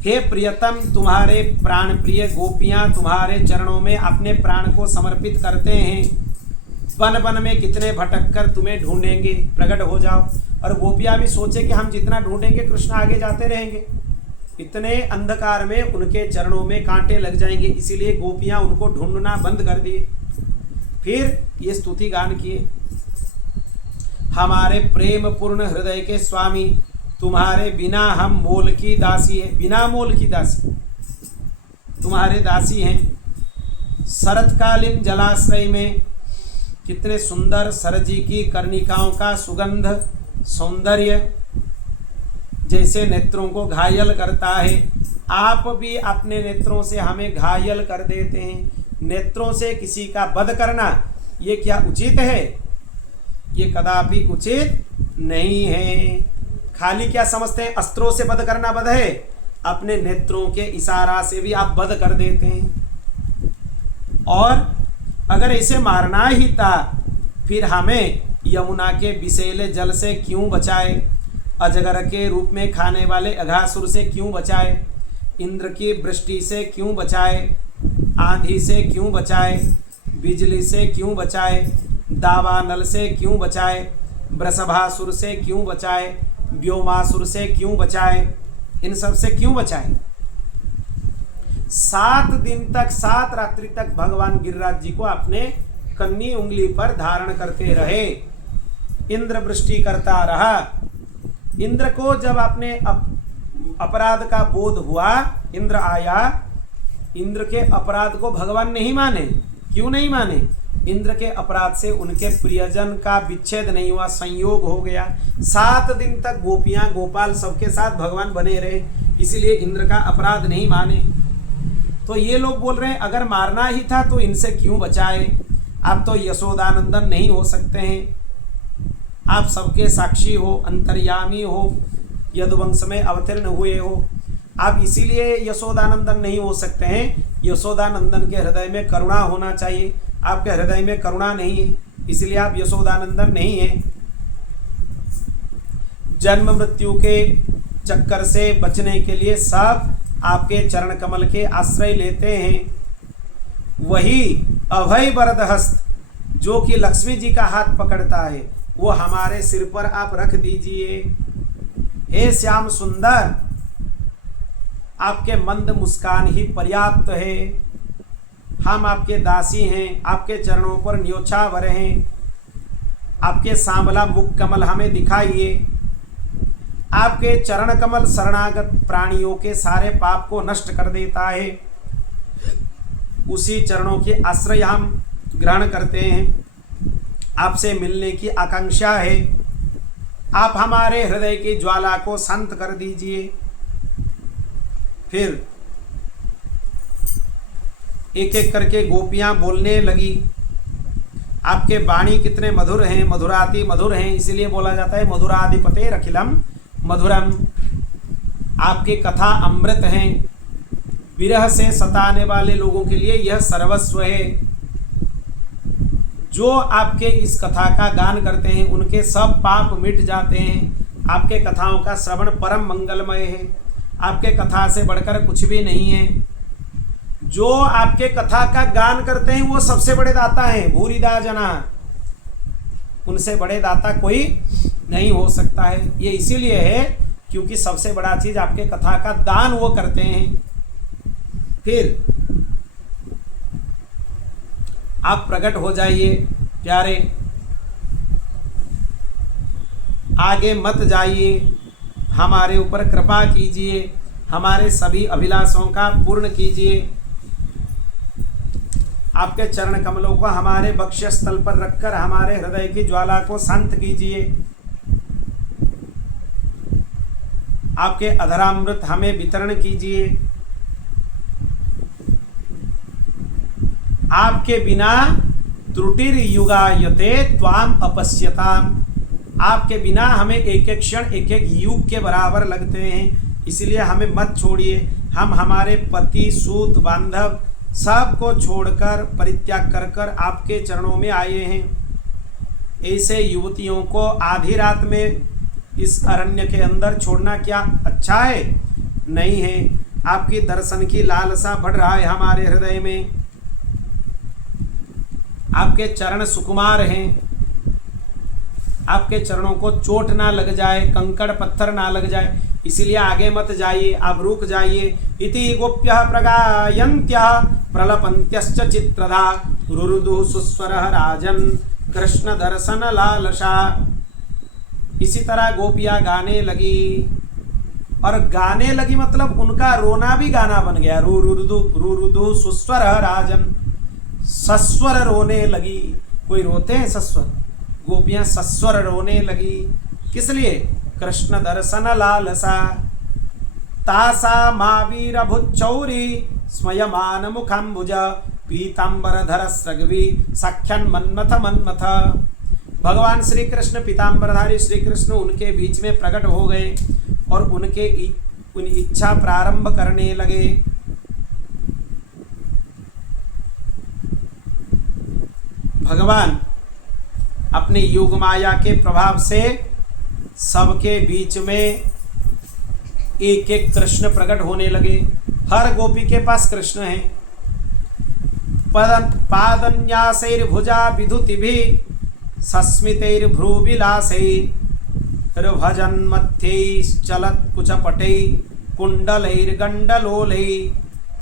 हे प्रियतम, तुम्हारे प्राण प्रिय गोपियां तुम्हारे चरणों में अपने प्राण को समर्पित करते हैं। वन वन में कितने भटक कर तुम्हें ढूंढेंगे, प्रकट हो जाओ। और गोपियां भी सोचे कि हम जितना ढूंढेंगे कृष्ण आगे जाते रहेंगे। इतने अंधकार में उनके चरणों में कांटे लग जाएंगे, इसीलिए गोपियां उनको ढूंढना बंद कर दिए। फिर ये स्तुति गान किए, हमारे प्रेम पूर्ण हृदय के स्वामी, तुम्हारे बिना हम मोल की दासी है, बिना मोल की दासी तुम्हारे दासी हैं। शरतकालीन जलाशय में कितने सुंदर सरजी की कर्णिकाओं का सुगंध सौंदर्य जैसे नेत्रों को घायल करता है। आप भी अपने नेत्रों से हमें घायल कर देते हैं। नेत्रों से किसी का वध करना ये क्या उचित है? ये कदापि उचित नहीं है। खाली क्या समझते हैं अस्त्रों से वध करना वध है? अपने नेत्रों के इशारा से भी आप वध कर देते हैं। और अगर इसे मारना ही था फिर हमें यमुना के विषैले जल से क्यों बचाए? अजगर के रूप में खाने वाले अघासुर से क्यों बचाए? इंद्र की वृष्टि से क्यों बचाए? आंधी से क्यों बचाए? बिजली से क्यों बचाए? दावानल से क्यों बचाए? वृषभासुर से क्यों बचाए? व्योमासुर से क्यों बचाए? इन सब से क्यों बचाए? 7 दिन तक 7 रात्रि तक भगवान गिरिराज जी को अपने कन्नी उंगली पर धारण करते रहे। इंद्र वृष्टि करता रहा। इंद्र को जब अपने अपराध का बोध हुआ, इंद्र आया। इंद्र के अपराध को भगवान नहीं माने। क्यों नहीं माने? इंद्र के अपराध से उनके प्रियजन का विच्छेद नहीं हुआ, संयोग हो गया। 7 दिन तक गोपियां गोपाल सबके साथ भगवान बने रहे, इसीलिए इंद्र का अपराध नहीं माने। तो ये लोग बोल रहे हैं अगर मारना ही था तो इनसे क्यों बचाए? आप तो यशोदानंदन नहीं हो सकते हैं। आप सबके साक्षी हो, अंतर्यामी हो, यदुवंश में अवतीर्ण हुए हो। आप इसीलिए यशोदानंदन नहीं हो सकते हैं। यशोदानंदन के हृदय में करुणा होना चाहिए। आपके हृदय में करुणा नहीं है, इसलिए आप यशोदानंदन नहीं हैं। जन्म मृत्यु के चक्कर से बचने के लिए सब आपके चरण कमल के आश्रय लेते हैं। वही अभय वरद हस्त जो कि लक्ष्मी जी का हाथ पकड़ता है, वो हमारे सिर पर आप रख दीजिए। हे श्याम सुंदर, आपके मंद मुस्कान ही पर्याप्त है। हम आपके दासी हैं, आपके चरणों पर न्योछावर हैं। आपके सांवला मुख कमल हमें दिखाइए। आपके चरण कमल शरणागत प्राणियों के सारे पाप को नष्ट कर देता है। उसी चरणों के आश्रय हम ग्रहण करते हैं। आपसे मिलने की आकांक्षा है। आप हमारे हृदय की ज्वाला को शांत कर दीजिए। फिर एक एक करके गोपियां बोलने लगी। आपके वाणी कितने मधुर हैं, मधुराति मधुर हैं, इसलिए बोला जाता है मधुराधिपते अखिलम मधुरम। आपकी कथा अमृत हैं। विरह से सताने वाले लोगों के लिए यह सर्वस्व है। जो आपके इस कथा का गान करते हैं उनके सब पाप मिट जाते हैं। आपके कथाओं का श्रवण परम मंगलमय है। आपके कथा से बढ़कर कुछ भी नहीं है। जो आपके कथा का गान करते हैं वो सबसे बड़े दाता हैं। भूरिदा जना, उनसे बड़े दाता कोई नहीं हो सकता है। ये इसीलिए है क्योंकि सबसे बड़ा चीज आपके कथा का दान वो करते हैं। फिर आप प्रकट हो जाइए प्यारे। आगे मत जाइए, हमारे ऊपर कृपा कीजिए, हमारे सभी अभिलाषों का पूर्ण कीजिए। आपके चरण कमलों को हमारे वक्षस्थल पर रखकर हमारे हृदय की ज्वाला को शांत कीजिए। आपके अधरामृत हमें वितरण कीजिए। आपके बिना त्रुटिर युगायते त्वाम अपश्यताम, आपके बिना हमें एक एक क्षण एक एक युग के बराबर लगते हैं, इसलिए हमें मत छोड़िए। हम हमारे पति सूत बांधव सबको छोड़कर परित्याग कर कर आपके चरणों में आए हैं। ऐसे युवतियों को आधी रात में इस अरण्य के अंदर छोड़ना क्या अच्छा है? नहीं है। आपकी दर्शन की लालसा बढ़ रहा है हमारे हृदय में। आपके चरण सुकुमार हैं, आपके चरणों को चोट ना लग जाए, कंकड़ पत्थर ना लग जाए, इसलिए आगे मत जाइए, आप रुक जाइए। इति गोप्यः प्रगायन्त्यः प्रलपन्त्यश्च चित्रधा रुरुदुः सुस्वरः राजन् कृष्ण दर्शन लालसा। इसी तरह गोपियां गाने लगी, और गाने लगी मतलब उनका रोना भी गाना बन गया। रुरुदुः सुस्वरः राजन्, सस्वर रोने लगी। कोई रोते हैं सस्वर? गोपियां सस्वर रोने लगी। किस लिए? कृष्ण दर्शन लालसा। तासा मावीर भुच्चौरी स्मयमान मुखाम्बुज पीतांबरधर स्रग्वी सख्यन मन्मथ मन्मथ। भगवान श्री कृष्ण पीतांबरधारी श्री कृष्ण उनके बीच में प्रकट हो गए और उनके इच्छा प्रारंभ करने लगे। भगवान अपने योग माया के प्रभाव से सबके बीच में एक एक कृष्ण प्रकट होने लगे। हर गोपी के पास कृष्ण है। पादन्यासैर्भुजा विधुतिभिः सस्मितैर्भ्रूविलासैर्भजन्मध्यैश्चलत्कुचपटैः कुण्डलैर्गण्डलोलैः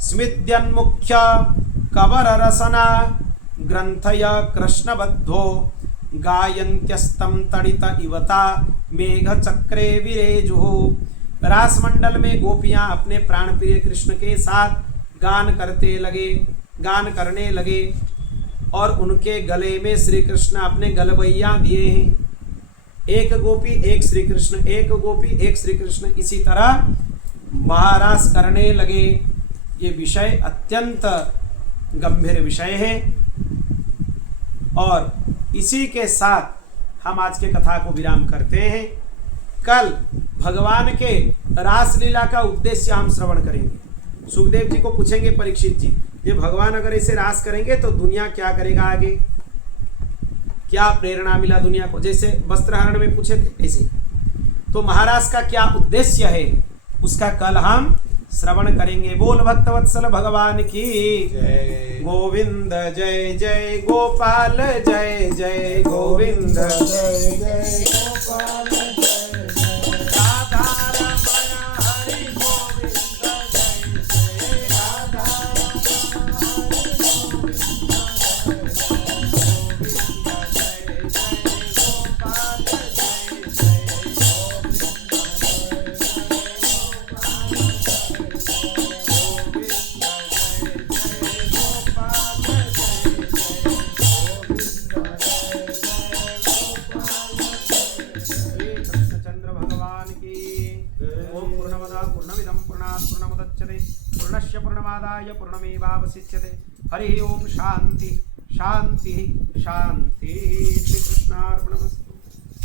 स्मिद्यन्मुख्य कवररसना ग्रंथय कृष्णबद्धो गायन्त्यस्तं तडित इवता मेघचक्रे विरेजुः। रासमंडल में गोपियां अपने प्राण प्रिय कृष्ण के साथ गान करने लगे और उनके गले में श्री कृष्ण अपने गलबैया दिए हैं। एक गोपी एक श्री कृष्ण, एक गोपी एक श्री कृष्ण, इसी तरह महारास करने लगे। ये विषय अत्यंत गंभीर विषय है और इसी के साथ हम आज के कथा को विराम करते हैं। कल भगवान के रासलीला का उद्देश्य हम श्रवण करेंगे। सुखदेव जी को पूछेंगे परीक्षित जी, ये भगवान अगर ऐसे रास करेंगे तो दुनिया क्या करेगा, आगे क्या प्रेरणा मिला दुनिया को, जैसे वस्त्रहरण में पूछे थे ऐसे। तो महाराज का क्या उद्देश्य है उसका कल हम श्रवण करेंगे। बोल भक्तवत्सल भगवान की जय। गोविंद जय जय गोपाल जय जय गोविंद जय जय गोपाल जय जय राधा रमण हरि गोविंद जय जय राधा रमण हरि गोविंद जय जय गोपाल जय पूर्णस्य पूर्णमादाय पूर्णमेवावशिष्यते। हरि ओम शांति शांति शांति। श्री कृष्णार्पणमस्तु।